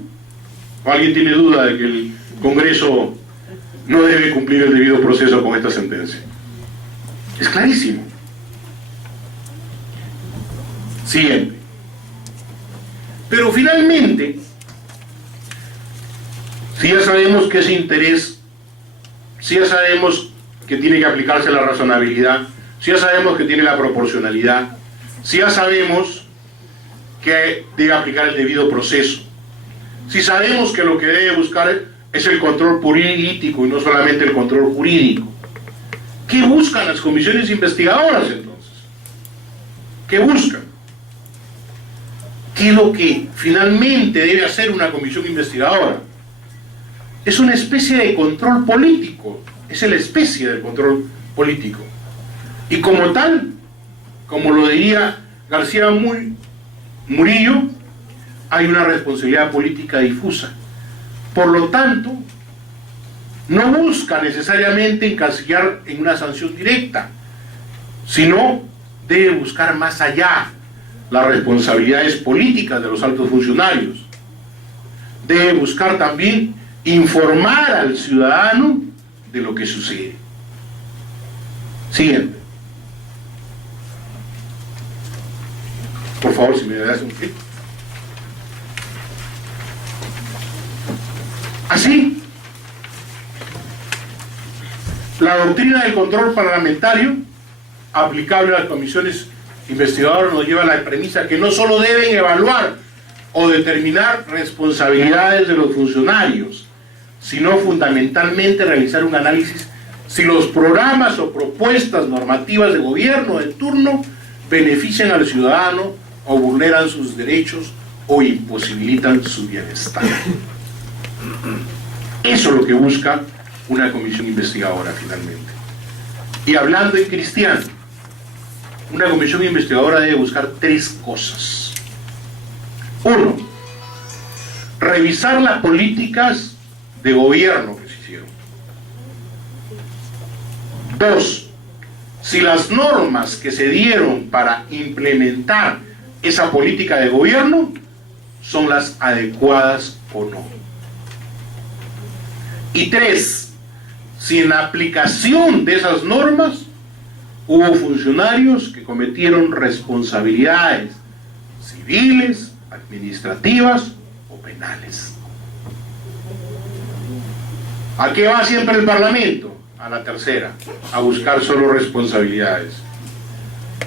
¿O alguien tiene duda de que el Congreso no debe cumplir el debido proceso con esta sentencia? Es clarísimo. Siguiente. Pero finalmente, si ya sabemos que ese interés, si ya sabemos que tiene que aplicarse la razonabilidad, si ya sabemos que tiene la proporcionalidad, si ya sabemos que debe aplicar el debido proceso, si sabemos que lo que debe buscar es el control político y no solamente el control jurídico, ¿qué buscan las comisiones investigadoras entonces? ¿Qué buscan? ¿Qué es lo que finalmente debe hacer una comisión investigadora? Es una especie de control político, es la especie del control político. Y como tal, como lo diría García Murillo, hay una responsabilidad política difusa. Por lo tanto, no busca necesariamente encasillar en una sanción directa, sino debe buscar más allá las responsabilidades políticas de los altos funcionarios. Debe buscar también informar al ciudadano de lo que sucede. Siguiente. Por favor, si me das un clic. Así, la doctrina del control parlamentario aplicable a las comisiones investigadoras nos lleva a la premisa que no solo deben evaluar o determinar responsabilidades de los funcionarios, sino fundamentalmente realizar un análisis si los programas o propuestas normativas de gobierno de turno benefician al ciudadano o vulneran sus derechos o imposibilitan su bienestar. Eso es lo que busca una comisión investigadora finalmente. Y hablando en cristiano, una comisión investigadora debe buscar tres cosas. Uno, revisar las políticas de gobierno que se hicieron. Dos, si las normas que se dieron para implementar esa política de gobierno son las adecuadas o no. Y tres, si en la aplicación de esas normas hubo funcionarios que cometieron responsabilidades civiles, administrativas o penales. ¿A qué va siempre el Parlamento? A la tercera, a buscar solo responsabilidades.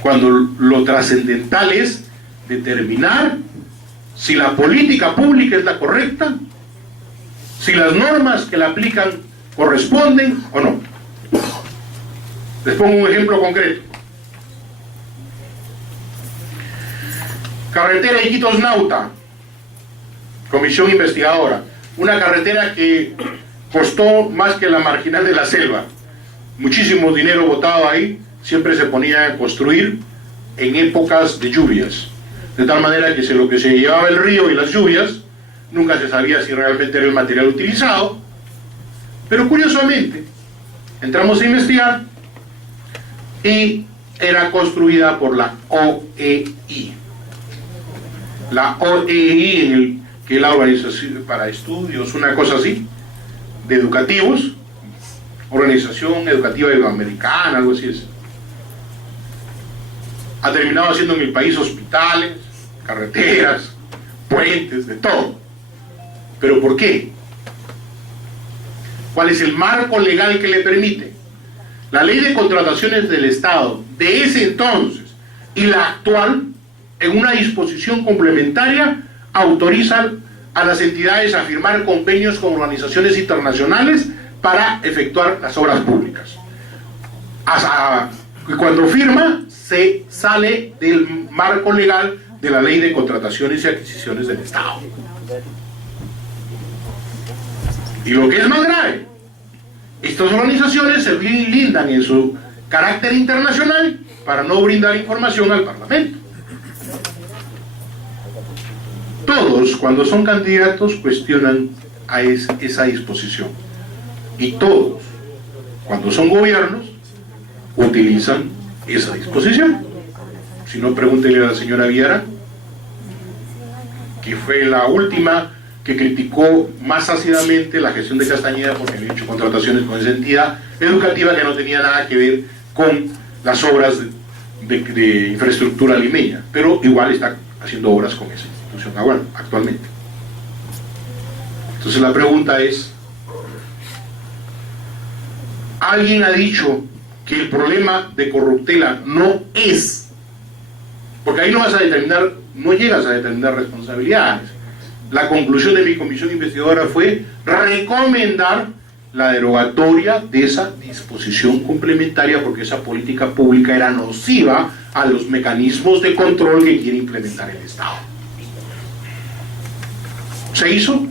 Cuando lo trascendental es determinar si la política pública es la correcta, si las normas que la aplican corresponden o no. Les pongo un ejemplo concreto. Carretera Iquitos-Nauta, comisión investigadora. Una carretera que costó más que la marginal de la selva. Muchísimo dinero botado ahí, siempre se ponía a construir en épocas de lluvias. De tal manera que lo que se llevaba el río y las lluvias, nunca se sabía si realmente era el material utilizado. Pero curiosamente, entramos a investigar y era construida por la OEI. La OEI, que es la Organización para Estudios, una cosa así, de educativos, Organización Educativa Iberoamericana, algo así es. Ha terminado haciendo en el país hospitales, carreteras, puentes, de todo. ¿Pero por qué? ¿Cuál es el marco legal que le permite? La ley de contrataciones del Estado de ese entonces y la actual, en una disposición complementaria, autorizan a las entidades a firmar convenios con organizaciones internacionales para efectuar las obras públicas. Cuando firma, se sale del marco legal de la ley de contrataciones y adquisiciones del Estado. Y lo que es más grave, estas organizaciones se blindan en su carácter internacional para no brindar información al Parlamento. Todos, cuando son candidatos, cuestionan a esa disposición. Y todos, cuando son gobiernos, utilizan esa disposición. Si no, pregúntele a la señora Villarán, que fue la última que criticó más ácidamente la gestión de Castañeda porque había hecho contrataciones con esa entidad educativa que no tenía nada que ver con las obras de infraestructura limeña, pero igual está haciendo obras con esa institución actualmente. Entonces la pregunta es, ¿alguien ha dicho que el problema de corruptela no es? Porque ahí no vas a determinar, no llegas a determinar responsabilidades. La conclusión de mi comisión investigadora fue recomendar la derogatoria de esa disposición complementaria porque esa política pública era nociva a los mecanismos de control que quiere implementar el Estado. ¿Se hizo?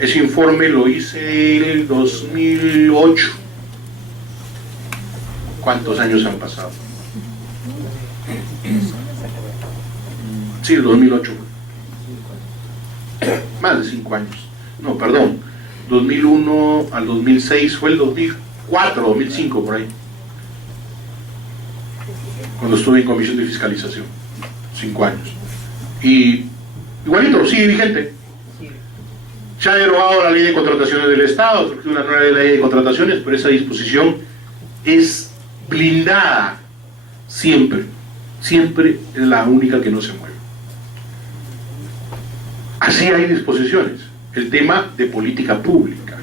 Ese informe lo hice en el 2008. ¿Cuántos años han pasado? Sí, el 2008. Más de 5 años. No, perdón. 2001 al 2006 fue el 2004, 2005, por ahí. Cuando estuve en comisión de fiscalización. 5 años. Y igualito, sigue vigente. Se ha derogado la ley de contrataciones del Estado, surgió una nueva ley de contrataciones, pero esa disposición es blindada siempre. Siempre es la única que no se mueve. Así hay disposiciones. El tema de política pública.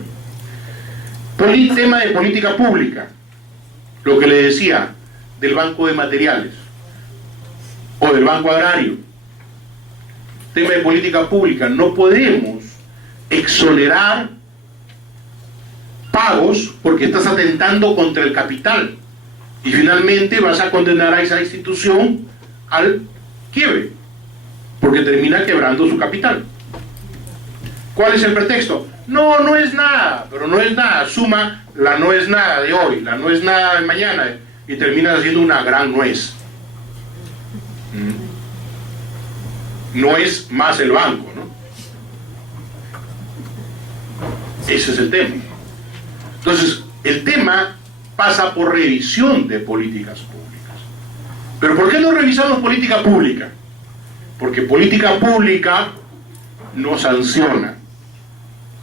Tema de política pública. Lo que le decía del Banco de Materiales o del Banco Agrario. Tema de política pública. No podemos exonerar pagos porque estás atentando contra el capital y finalmente vas a condenar a esa institución al quiebre porque termina quebrando su capital. ¿Cuál es el pretexto? No, no es nada, pero no es nada. Suma la no es nada de hoy, la no es nada de mañana y termina siendo una gran nuez. No es más el banco, ¿no? Ese es el tema. Entonces, el tema pasa por revisión de políticas públicas. ¿Pero por qué no revisamos política pública? Porque política pública no sanciona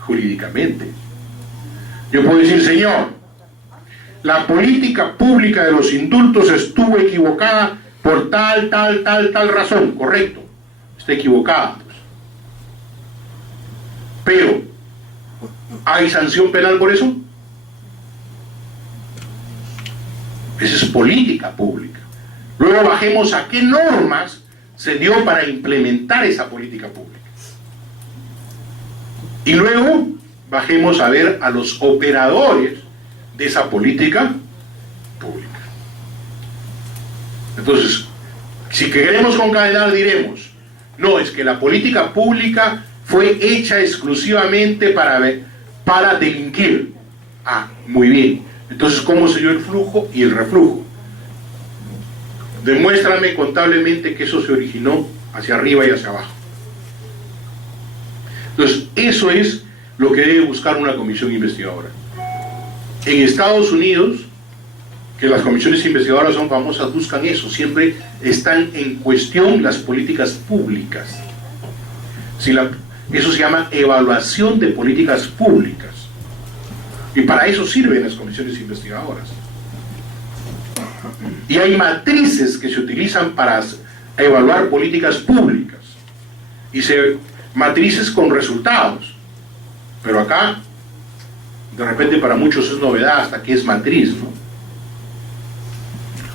jurídicamente. Yo puedo decir, señor, la política pública de los indultos estuvo equivocada por tal razón. Correcto, está equivocada. Pero, ¿hay sanción penal por eso? Esa es política pública. Luego bajemos a qué normas se dio para implementar esa política pública. Y luego bajemos a ver a los operadores de esa política pública. Entonces, si queremos concadenar, diremos, no, es que la política pública fue hecha exclusivamente para delinquir. Ah, muy bien. Entonces, ¿cómo se dio el flujo y el reflujo? Demuéstrame contablemente que eso se originó hacia arriba y hacia abajo. Entonces, eso es lo que debe buscar una comisión investigadora. En Estados Unidos, que las comisiones investigadoras son famosas, buscan eso, siempre están en cuestión las políticas públicas. Eso se llama evaluación de políticas públicas. Y para eso sirven las comisiones investigadoras. Y hay matrices que se utilizan para evaluar políticas públicas. Matrices con resultados. Pero acá, de repente para muchos es novedad hasta que es matriz, ¿no?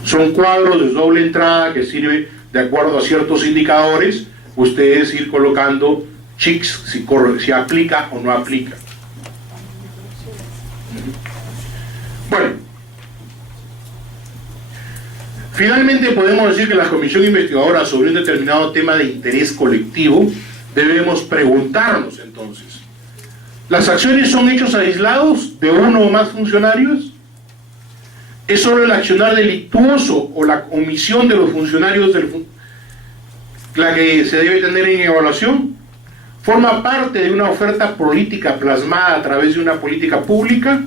Son cuadros de doble entrada que sirven de acuerdo a ciertos indicadores, ustedes ir colocando checks si aplica o no aplica. Bueno, finalmente podemos decir que la comisión investigadora sobre un determinado tema de interés colectivo debemos preguntarnos entonces, ¿las acciones son hechos aislados de uno o más funcionarios? ¿Es solo el accionar delictuoso o la omisión de los funcionarios la que se debe tener en evaluación? ¿Forma parte de una oferta política plasmada a través de una política pública?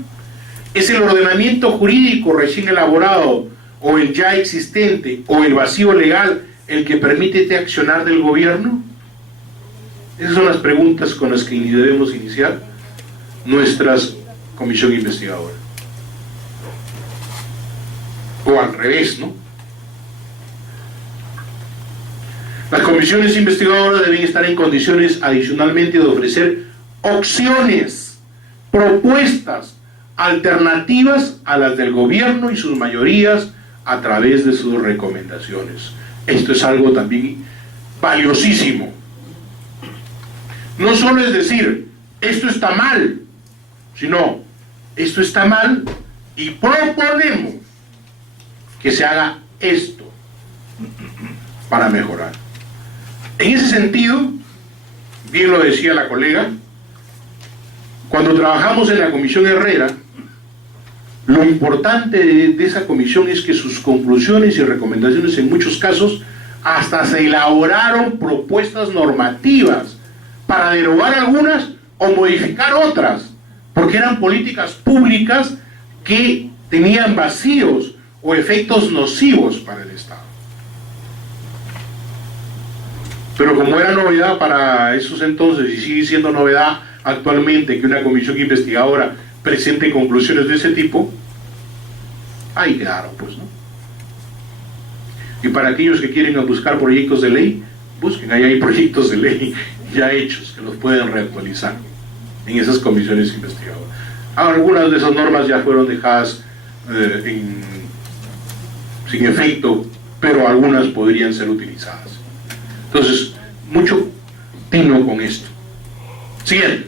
¿Es el ordenamiento jurídico recién elaborado o el ya existente o el vacío legal el que permite este accionar del gobierno? Esas son las preguntas con las que debemos iniciar nuestra comisión investigadora. O al revés, ¿no? Las comisiones investigadoras deben estar en condiciones adicionalmente de ofrecer opciones, propuestas, alternativas a las del gobierno y sus mayorías a través de sus recomendaciones. Esto es algo también valiosísimo. No solo es decir, esto está mal, sino, esto está mal y proponemos que se haga esto para mejorar. En ese sentido, bien lo decía la colega, cuando trabajamos en la Comisión Herrera, Lo importante de esa comisión es que sus conclusiones y recomendaciones en muchos casos hasta se elaboraron propuestas normativas para derogar algunas o modificar otras, porque eran políticas públicas que tenían vacíos o efectos nocivos para el Estado. Pero como era novedad para esos entonces y sigue siendo novedad actualmente que una comisión investigadora presente conclusiones de ese tipo, ahí quedaron, pues, ¿no? Y para aquellos que quieren buscar proyectos de ley, busquen, ahí hay proyectos de ley ya hechos que los pueden reactualizar en esas comisiones investigadoras. Algunas de esas normas ya fueron dejadas sin efecto, pero algunas podrían ser utilizadas. Entonces, mucho tino con esto. Siguiente.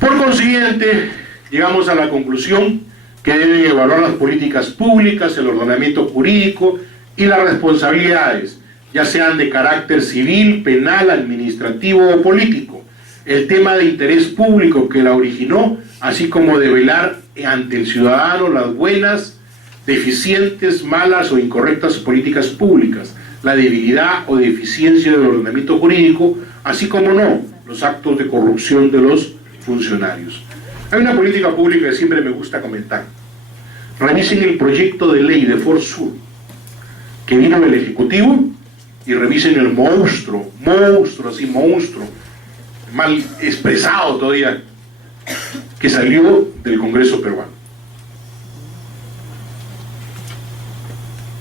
Por consiguiente, llegamos a la conclusión que deben evaluar las políticas públicas, el ordenamiento jurídico y las responsabilidades, ya sean de carácter civil, penal, administrativo o político, el tema de interés público que la originó, así como de velar ante el ciudadano las buenas, deficientes, malas o incorrectas políticas públicas, la debilidad o deficiencia del ordenamiento jurídico, así como no, los actos de corrupción de los funcionarios. Hay una política pública que siempre me gusta comentar. Revisen el proyecto de ley de Forsur que vino del Ejecutivo y revisen el monstruo, mal expresado todavía, que salió del Congreso peruano.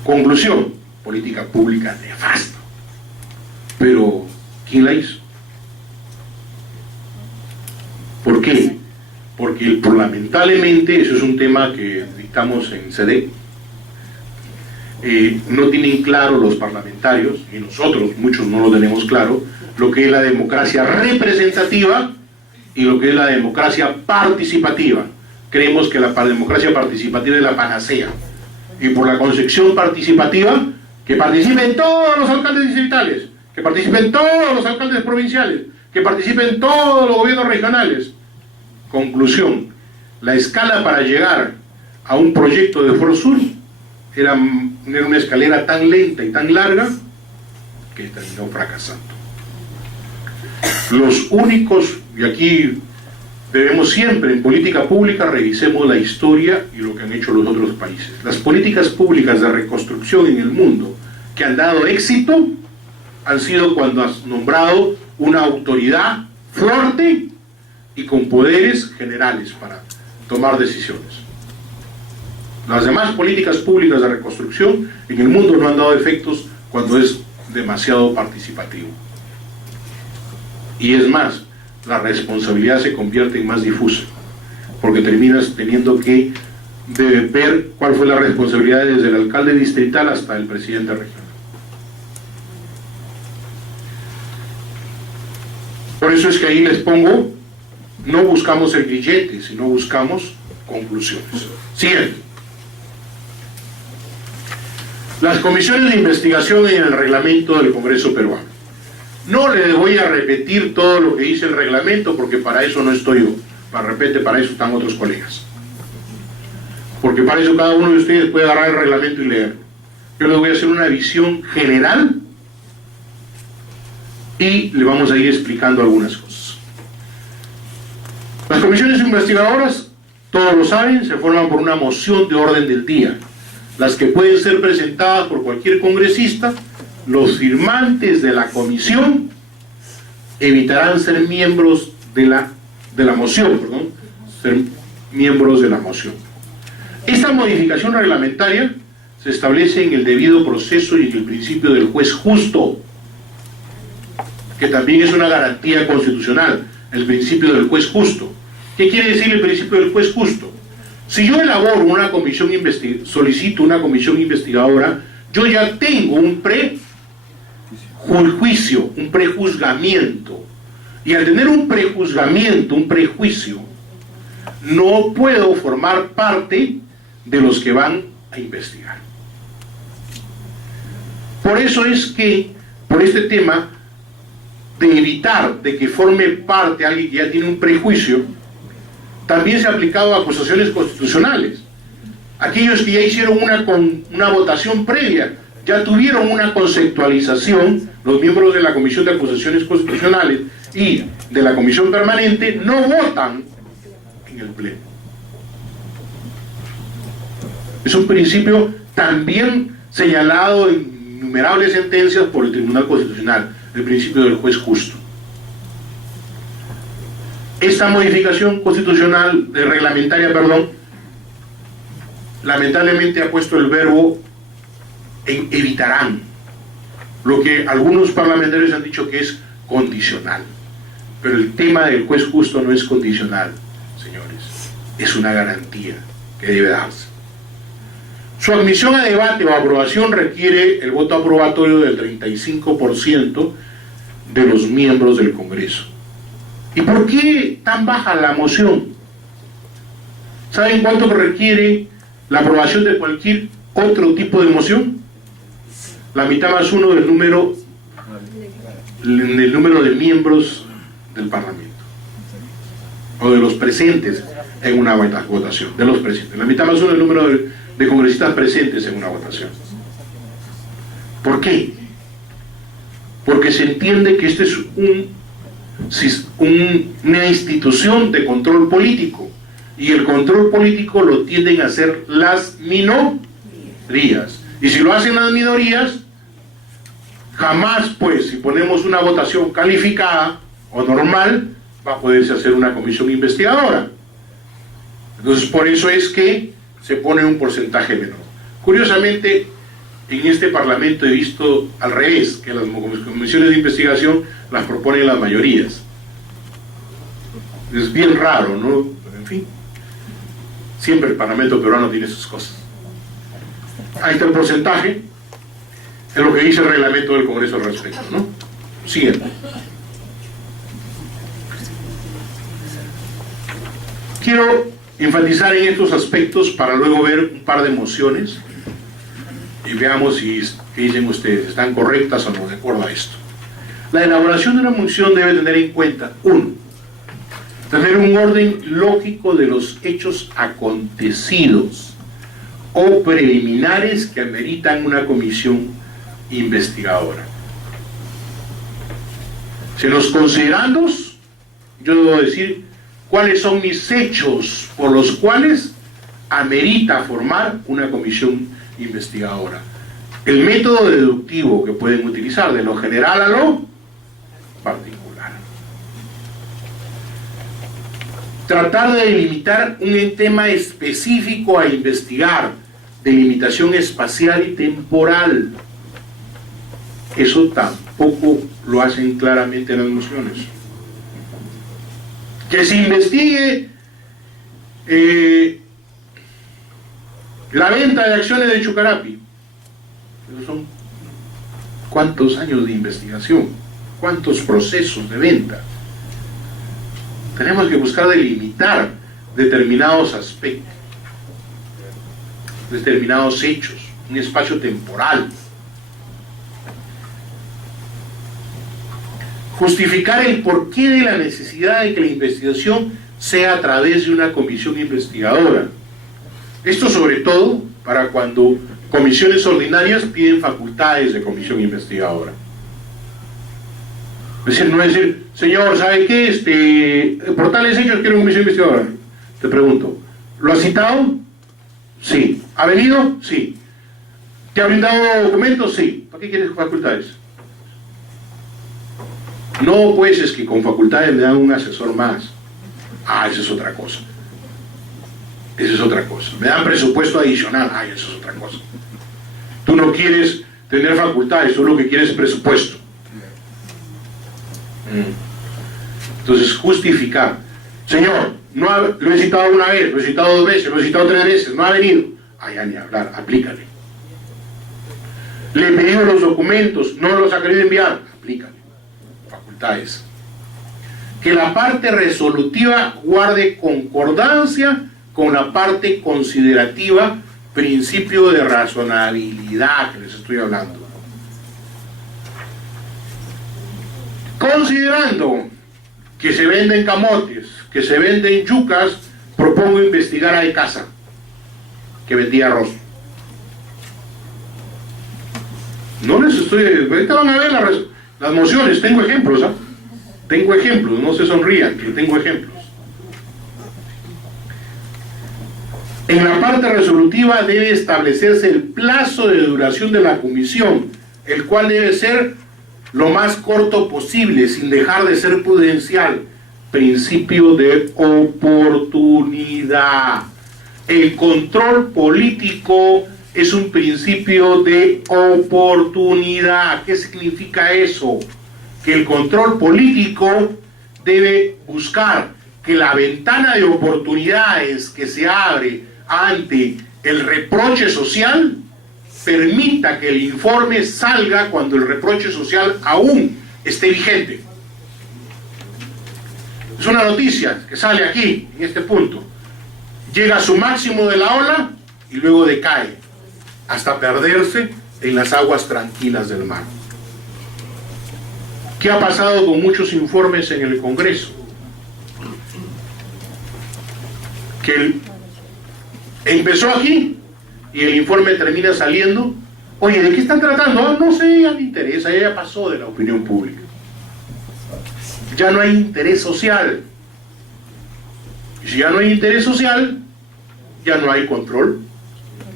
Conclusión, política pública nefasta. Pero, ¿quién la hizo? ¿Por qué? Porque lamentablemente, eso es un tema que dictamos en CD, no tienen claro los parlamentarios, y nosotros, muchos no lo tenemos claro, lo que es la democracia representativa y lo que es la democracia participativa. Creemos que la democracia participativa es la panacea, y por la concepción participativa, que participen todos los alcaldes distritales, que participen todos los alcaldes provinciales, que participen todos los gobiernos regionales. Conclusión, la escala para llegar a un proyecto de Forsur era una escalera tan lenta y tan larga que terminó fracasando. Los únicos, y aquí debemos siempre en política pública revisemos la historia y lo que han hecho los otros países. Las políticas públicas de reconstrucción en el mundo que han dado éxito han sido cuando has nombrado una autoridad fuerte y con poderes generales para tomar decisiones. Las demás políticas públicas de reconstrucción en el mundo no han dado efectos cuando es demasiado participativo. Y es más, la responsabilidad se convierte en más difusa, porque terminas teniendo que ver cuál fue la responsabilidad desde el alcalde distrital hasta el presidente regional. Por eso es que ahí les pongo, no buscamos el grillete, sino buscamos conclusiones. Siguiente. Las comisiones de investigación en el reglamento del Congreso peruano. No les voy a repetir todo lo que dice el reglamento, porque para eso no estoy yo. Para eso están otros colegas. Porque para eso cada uno de ustedes puede agarrar el reglamento y leer. Yo les voy a hacer una visión general y le vamos a ir explicando algunas cosas. Las comisiones investigadoras, todos lo saben, se forman por una moción de orden del día, las que pueden ser presentadas por cualquier congresista. Los firmantes de la comisión evitarán ser miembros de la moción, ser miembros de la moción. Esta modificación reglamentaria se establece en el debido proceso y en el principio del juez justo, que también es una garantía constitucional, el principio del juez justo. ¿Qué quiere decir el principio del juez justo? Si yo elaboro una comisión solicito una comisión investigadora, yo ya tengo un prejuicio, un prejuzgamiento. Y al tener un prejuzgamiento, un prejuicio, no puedo formar parte de los que van a investigar. Por eso es que, por este tema de evitar de que forme parte alguien que ya tiene un prejuicio, también se ha aplicado a acusaciones constitucionales. Aquellos que ya hicieron una votación previa, ya tuvieron una conceptualización, los miembros de la Comisión de Acusaciones Constitucionales y de la Comisión Permanente no votan en el Pleno. Es un principio también señalado en innumerables sentencias por el Tribunal Constitucional, el principio del juez justo. Esta modificación constitucional, reglamentaria, lamentablemente ha puesto el verbo en evitarán, lo que algunos parlamentarios han dicho que es condicional. Pero el tema del juez justo no es condicional, señores, es una garantía que debe darse. Su admisión a debate o aprobación requiere el voto aprobatorio del 35% de los miembros del Congreso. ¿Y por qué tan baja la moción? ¿Saben cuánto requiere la aprobación de cualquier otro tipo de moción? La mitad más uno del número de miembros del Parlamento, o de los presentes en una votación, de los presentes. La mitad más uno del número de congresistas presentes en una votación. ¿Por qué? Porque se entiende que este es una institución de control político, y el control político lo tienden a hacer las minorías, y si lo hacen las minorías, jamás, pues, si ponemos una votación calificada o normal, va a poderse hacer una comisión investigadora. Entonces, por eso es que se pone un porcentaje menor. Curiosamente, en este Parlamento he visto al revés, que las comisiones de investigación las proponen las mayorías. Es bien raro, ¿no? Pero en fin, siempre el Parlamento peruano tiene sus cosas. Ahí está el porcentaje, es lo que dice el reglamento del Congreso al respecto, ¿no? Siguiente. Quiero enfatizar en estos aspectos para luego ver un par de mociones y veamos si qué dicen ustedes, están correctas o no de acuerdo a esto. La elaboración de una moción debe tener en cuenta, uno, tener un orden lógico de los hechos acontecidos o preliminares que ameritan una comisión investigadora. Si los considerandos, yo debo decir cuáles son mis hechos por los cuales amerita formar una comisión investigadora. El método deductivo que pueden utilizar, de lo general a lo particular. Tratar de delimitar un tema específico a investigar, delimitación espacial y temporal. Eso tampoco lo hacen claramente en las mociones. Que se investigue la venta de acciones de Chucarapi. Esos son cuántos años de investigación, cuántos procesos de venta. Tenemos que buscar delimitar determinados aspectos, determinados hechos, un espacio temporal. Justificar el porqué de la necesidad de que la investigación sea a través de una comisión investigadora. Esto sobre todo para cuando comisiones ordinarias piden facultades de comisión investigadora. Es decir, no es decir, señor, ¿sabe qué? Por tales hechos quiero una comisión investigadora. Te pregunto, ¿lo has citado? Sí. ¿Ha venido? Sí. ¿Te ha brindado documentos? Sí. ¿Para qué quieres facultades? No, pues es que con facultades me dan un asesor más. Ah, eso es otra cosa. Eso es otra cosa. Me dan presupuesto adicional. Ah, eso es otra cosa. Tú no quieres tener facultades, tú lo que quieres es presupuesto. Entonces, justificar. Señor, lo he citado una vez, lo he citado 2 veces, lo he citado 3 veces, no ha venido. Ah, ya ni hablar, aplícale. Le he pedido los documentos, no los ha querido enviar, aplícale. Facultades. Que la parte resolutiva guarde concordancia con la parte considerativa, principio de razonabilidad que les estoy hablando. Considerando que se venden camotes, que se venden yucas propongo investigar a Ecasa, que vendía arroz. No les estoy... Ahorita van a ver las mociones, tengo ejemplos, ¿ah? Tengo ejemplos, no se sonrían, que tengo ejemplos. En la parte resolutiva debe establecerse el plazo de duración de la comisión, el cual debe ser lo más corto posible, sin dejar de ser prudencial. Principio de oportunidad. El control político es un principio de oportunidad. ¿Qué significa eso? Que el control político debe buscar que la ventana de oportunidades que se abre ante el reproche social permita que el informe salga cuando el reproche social aún esté vigente. Es una noticia que sale aquí, en este punto. Llega a su máximo de la ola y luego decae hasta perderse en las aguas tranquilas del mar. ¿Qué ha pasado con muchos informes en el Congreso? Que empezó aquí y el informe termina saliendo. Oye, ¿de qué están tratando? Ah, no sé, ya no interesa, ya pasó de la opinión pública. Ya no hay interés social. Y si ya no hay interés social, ya no hay control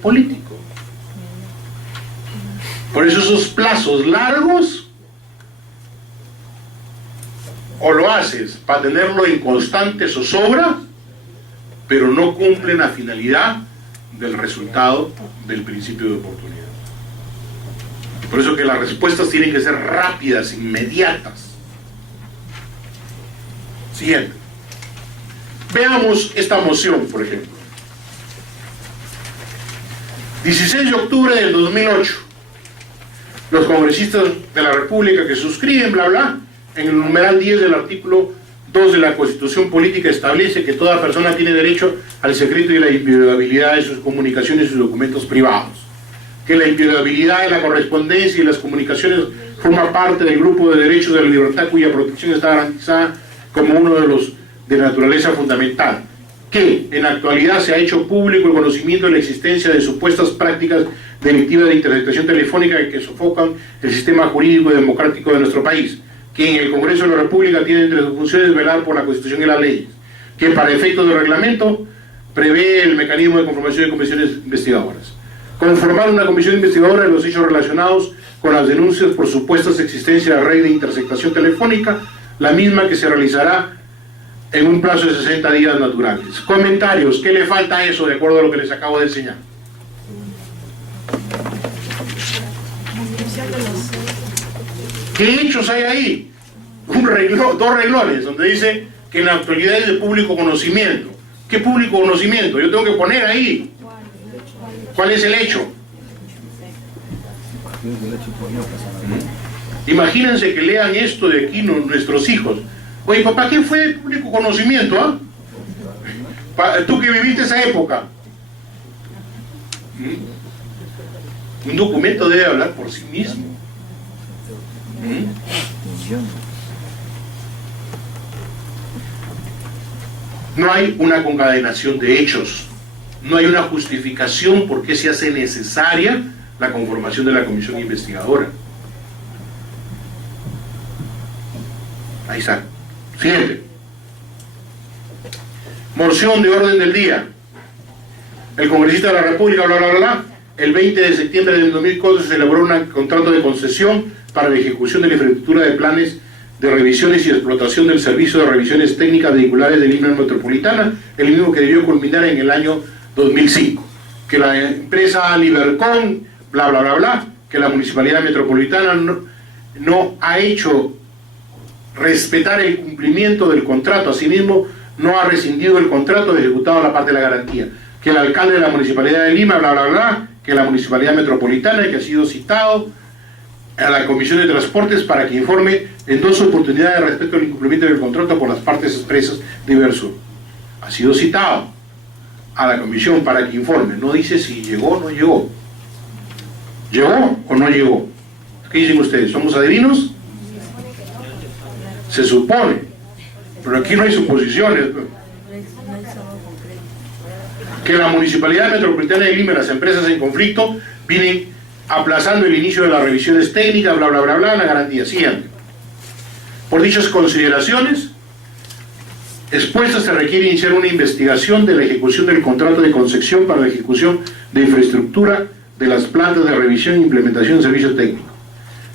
político. Por eso esos plazos largos, o lo haces para tenerlo en constante zozobra, pero no cumplen la finalidad del resultado del principio de oportunidad. Por eso que las respuestas tienen que ser rápidas, inmediatas. Siguiente. Veamos esta moción, por ejemplo. 16 de octubre del 2008. Los congresistas de la República que suscriben, bla, bla, en el numeral 10 del artículo 2 de la Constitución Política establece que toda persona tiene derecho al secreto y la inviolabilidad de sus comunicaciones y sus documentos privados. Que la inviolabilidad de la correspondencia y las comunicaciones forma parte del grupo de derechos de la libertad cuya protección está garantizada como uno de los de naturaleza fundamental. Que en la actualidad se ha hecho público el conocimiento de la existencia de supuestas prácticas delictivas de interceptación telefónica que sofocan el sistema jurídico y democrático de nuestro país. Que en el Congreso de la República tiene entre sus funciones velar por la Constitución y las leyes. Que para efectos de reglamento prevé el mecanismo de conformación de comisiones investigadoras. Conformar una comisión investigadora de los hechos relacionados con las denuncias por supuestas existencia de red de interceptación telefónica, la misma que se realizará en un plazo de 60 días naturales. Comentarios, ¿qué le falta a eso de acuerdo a lo que les acabo de enseñar? ¿Qué hechos hay ahí? Dos renglones donde dice que en la actualidad es de público conocimiento. ¿Qué público conocimiento? Yo tengo que poner ahí. ¿Cuál es el hecho? Imagínense que lean esto de aquí nuestros hijos. Oye, papá, ¿qué fue el público conocimiento? ¿Ah? Tú que viviste esa época. Un documento debe hablar por sí mismo. No hay una concadenación de hechos. No hay una justificación por qué se hace necesaria la conformación de la comisión investigadora. Ahí está. Siguiente. Moción de orden del día. El congresista de la República, bla, bla, bla, bla. El 20 de septiembre del 2004 se elaboró un contrato de concesión para la ejecución de la infraestructura de planes de revisiones y explotación del servicio de revisiones técnicas vehiculares de Lima Metropolitana, el mismo que debió culminar en el año 2005. Que la empresa Libercon, bla, bla, bla, bla, que la Municipalidad Metropolitana no ha hecho respetar el cumplimiento del contrato, asimismo no ha rescindido el contrato ejecutado la parte de la garantía. Que el alcalde de la Municipalidad de Lima, bla, bla, bla, que la Municipalidad Metropolitana, que ha sido citado a la Comisión de Transportes para que informe en 2 oportunidades respecto al incumplimiento del contrato por las partes expresas de Versur. Ha sido citado a la comisión para que informe, no dice si llegó o no llegó. ¿Llegó o no llegó? ¿Qué dicen ustedes? ¿Somos adivinos? Se supone, pero aquí no hay suposiciones. que la Municipalidad Metropolitana de Lima y las empresas en conflicto vienen aplazando el inicio de las revisiones técnicas, bla, bla, bla, bla, la garantía. Siguiente. Por dichas consideraciones expuestas, se requiere iniciar una investigación de la ejecución del contrato de concesión para la ejecución de infraestructura de las plantas de revisión e implementación de servicio técnico.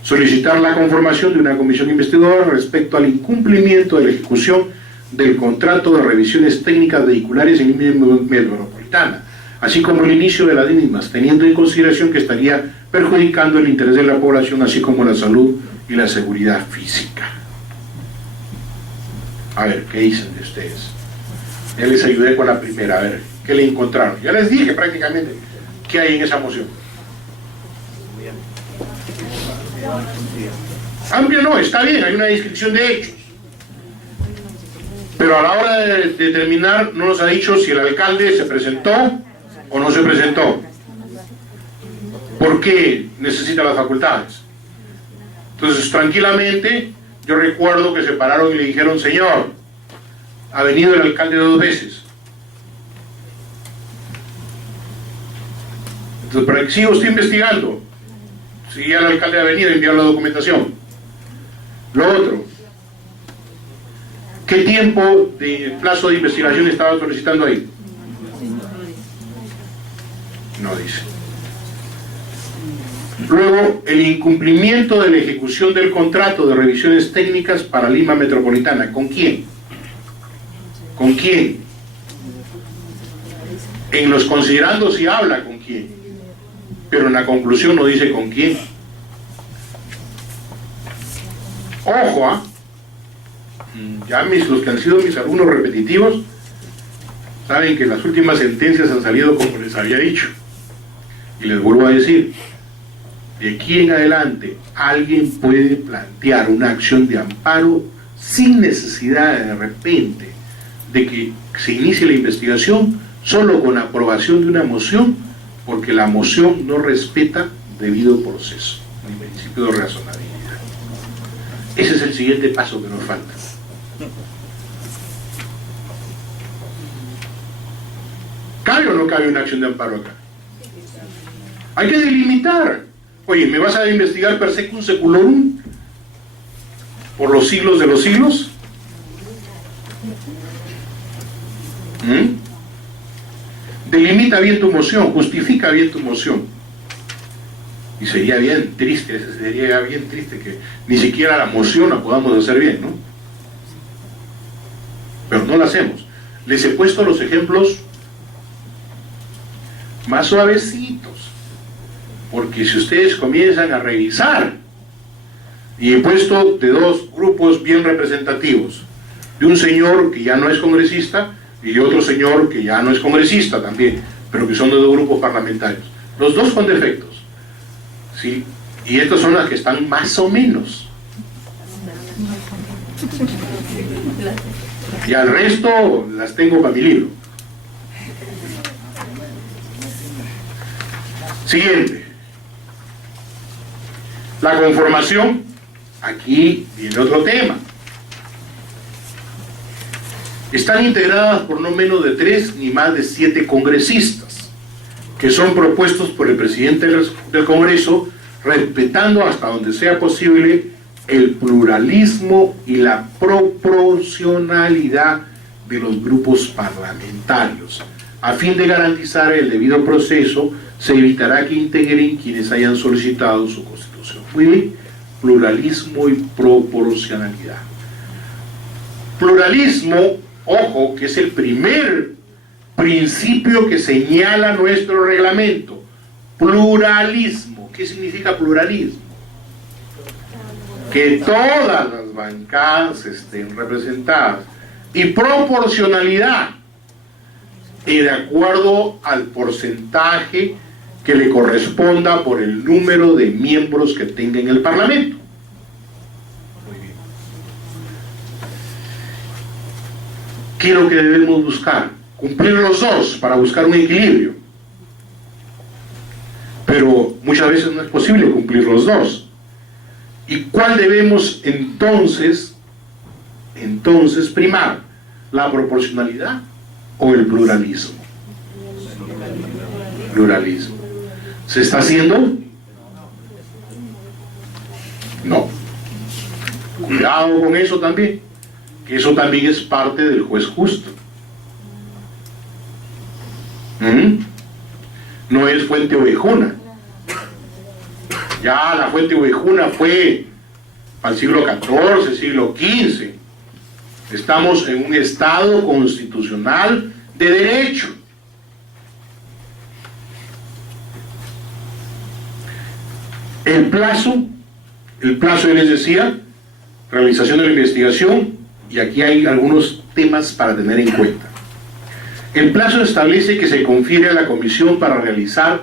Solicitar la conformación de una comisión investigadora respecto al incumplimiento de la ejecución del contrato de revisiones técnicas vehiculares en Lima Metropolitana, así como el inicio de las mismas, teniendo en consideración que estaría perjudicando el interés de la población, así como la salud y la seguridad física. A ver, ¿qué dicen de ustedes? Ya les ayudé con la primera, a ver, ¿qué le encontraron? Ya les dije prácticamente qué hay en esa moción. Amplia no, está bien, hay una descripción de hechos. Pero a la hora de determinar, no nos ha dicho si el alcalde se presentó o no se presentó. ¿Por qué necesita las facultades? Entonces, tranquilamente, yo recuerdo que se pararon y le dijeron: señor, ha venido el alcalde 2 veces. Entonces, ¿para qué sigo usted investigando? Si ya el alcalde ha venido a enviar la documentación. Lo otro, ¿qué tiempo de plazo de investigación estaba solicitando ahí? No dice. Luego, el incumplimiento de la ejecución del contrato de revisiones técnicas para Lima Metropolitana. ¿Con quién? ¿Con quién? En los considerandos sí habla con quién, pero en la conclusión no dice con quién. Ojo, ya los que han sido mis alumnos repetitivos saben que las últimas sentencias han salido como les había dicho, y les vuelvo a decir: de aquí en adelante alguien puede plantear una acción de amparo sin necesidad de repente de que se inicie la investigación, solo con aprobación de una moción, porque la moción no respeta debido proceso, el principio de razonabilidad. Ese es el siguiente paso que nos falta. ¿Cabe o no cabe una acción de amparo acá? Hay que delimitar. Oye, ¿me vas a investigar per secum seculorum por los siglos de los siglos? Delimita bien tu moción, justifica bien tu moción. Y sería bien triste que ni siquiera la moción la podamos hacer bien, ¿no? Pero no la hacemos. Les he puesto los ejemplos más suavecitos, porque si ustedes comienzan a revisar, y he puesto de dos grupos bien representativos, de un señor que ya no es congresista y de otro señor que ya no es congresista también, pero que son de dos grupos parlamentarios, los dos con defectos, ¿sí? Y estas son las que están más o menos, y al resto las tengo para mi libro. Siguiente, la conformación. Aquí viene otro tema. Están integradas por no menos de 3 ni más de 7 congresistas, que son propuestos por el presidente del Congreso, respetando hasta donde sea posible el pluralismo y la proporcionalidad de los grupos parlamentarios. A fin de garantizar el debido proceso, se evitará que integren quienes hayan solicitado su constitución. Muy bien. Pluralismo y proporcionalidad. Pluralismo, ojo, que es el primer principio que señala nuestro reglamento. Pluralismo. ¿Qué significa pluralismo? Que todas las bancadas estén representadas. Y proporcionalidad, y de acuerdo al porcentaje que le corresponda por el número de miembros que tenga en el Parlamento. Muy bien. ¿Qué es lo que debemos buscar? Cumplir los dos para buscar un equilibrio. Pero muchas veces no es posible cumplir los dos. ¿Y cuál debemos entonces primar? ¿La proporcionalidad o el pluralismo? pluralismo. ¿Se está haciendo? No. Cuidado con eso también, que eso también es parte del juez justo. No es fuente ovejuna. Ya la fuente ovejuna fue al siglo XIV, siglo XV. Estamos en un Estado constitucional de derecho. El plazo, yo les decía, realización de la investigación, y aquí hay algunos temas para tener en cuenta. El plazo establece que se confiere a la comisión para realizar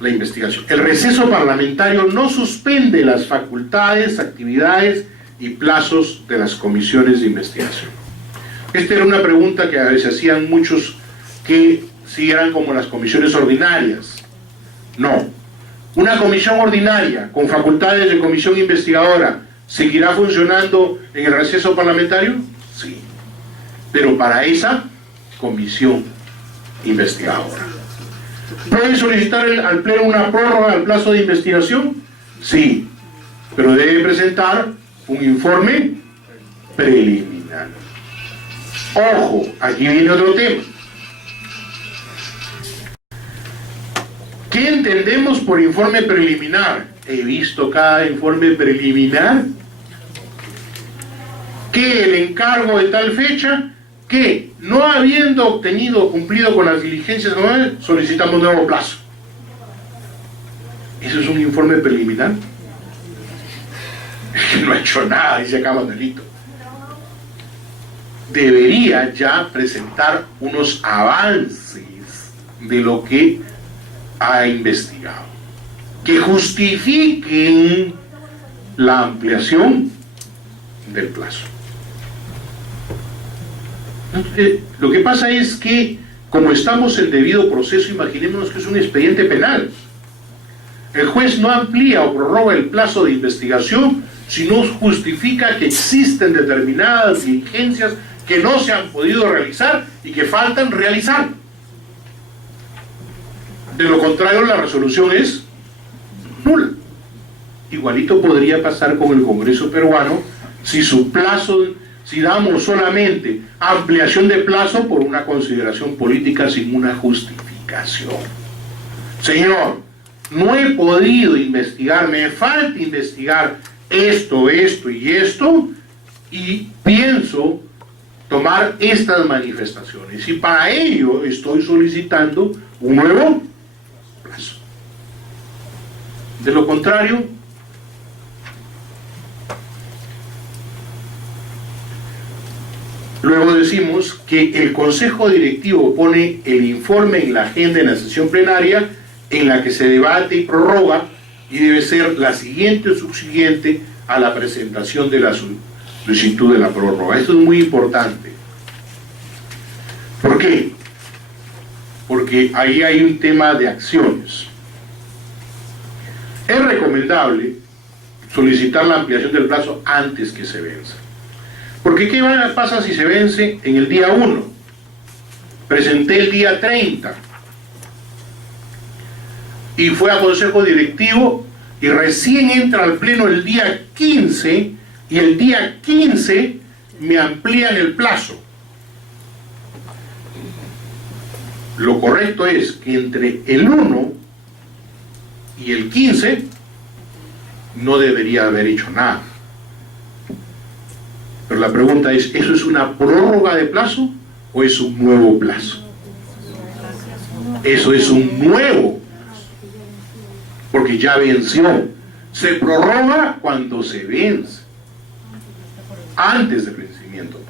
la investigación. El receso parlamentario no suspende las facultades, actividades y plazos de las comisiones de investigación. Esta era una pregunta que a veces hacían muchos, que si eran como las comisiones ordinarias. No. Una comisión ordinaria con facultades de comisión investigadora ¿seguirá funcionando en el receso parlamentario? Sí. Pero para esa comisión investigadora. ¿Puede solicitar al Pleno una prórroga al plazo de investigación? Sí. Pero debe presentar un informe preliminar. Ojo, aquí viene otro tema. ¿Qué entendemos por informe preliminar? He visto cada informe preliminar que el encargo de tal fecha, que no habiendo cumplido con las diligencias normales, solicitamos nuevo plazo. ¿Eso es un informe preliminar? No ha hecho nada, dice acá Manuelito. Debería ya presentar unos avances de lo que ha investigado, que justifiquen la ampliación del plazo. Lo que pasa es que, como estamos en debido proceso, imaginémonos que es un expediente penal. El juez no amplía o prorroga el plazo de investigación si no justifica que existen determinadas diligencias que no se han podido realizar y que faltan realizar. De lo contrario, la resolución es nula. Igualito podría pasar con el Congreso peruano si su plazo, si damos solamente ampliación de plazo por una consideración política sin una justificación. Señor, no he podido investigar, me falta investigar esto y esto, y pienso tomar estas manifestaciones, y para ello estoy solicitando un nuevo plazo. De lo contrario, luego decimos que el Consejo Directivo pone el informe en la agenda en la sesión plenaria en la que se debate y prorroga, y debe ser la siguiente o subsiguiente a la presentación de la solicitud de la prórroga. Esto es muy importante. ¿Por qué? Porque ahí hay un tema de acciones. Es recomendable solicitar la ampliación del plazo antes que se venza. Porque ¿qué pasa si se vence en el día 1? Presenté el día 30 y fue a Consejo Directivo y recién entra al Pleno el día 15, y el día 15 me amplían el plazo. Lo correcto es que entre el 1 y el 15 no debería haber hecho nada. Pero la pregunta es, ¿eso es una prórroga de plazo o es un nuevo plazo? Eso es un nuevo plazo, porque ya venció. Se prorroga cuando se vence, antes del vencimiento.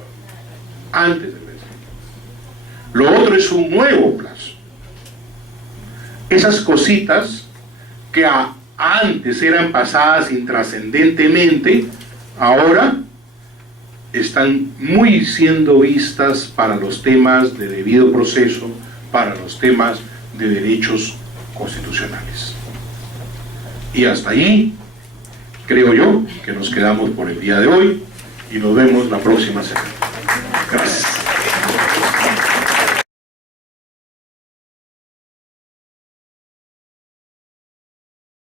Antes del vencimiento. Lo otro es un nuevo plazo. Esas cositas que antes eran pasadas intrascendentemente, ahora están muy siendo vistas para los temas de debido proceso, para los temas de derechos constitucionales. Y hasta ahí, creo yo, que nos quedamos por el día de hoy, y nos vemos la próxima semana. Gracias.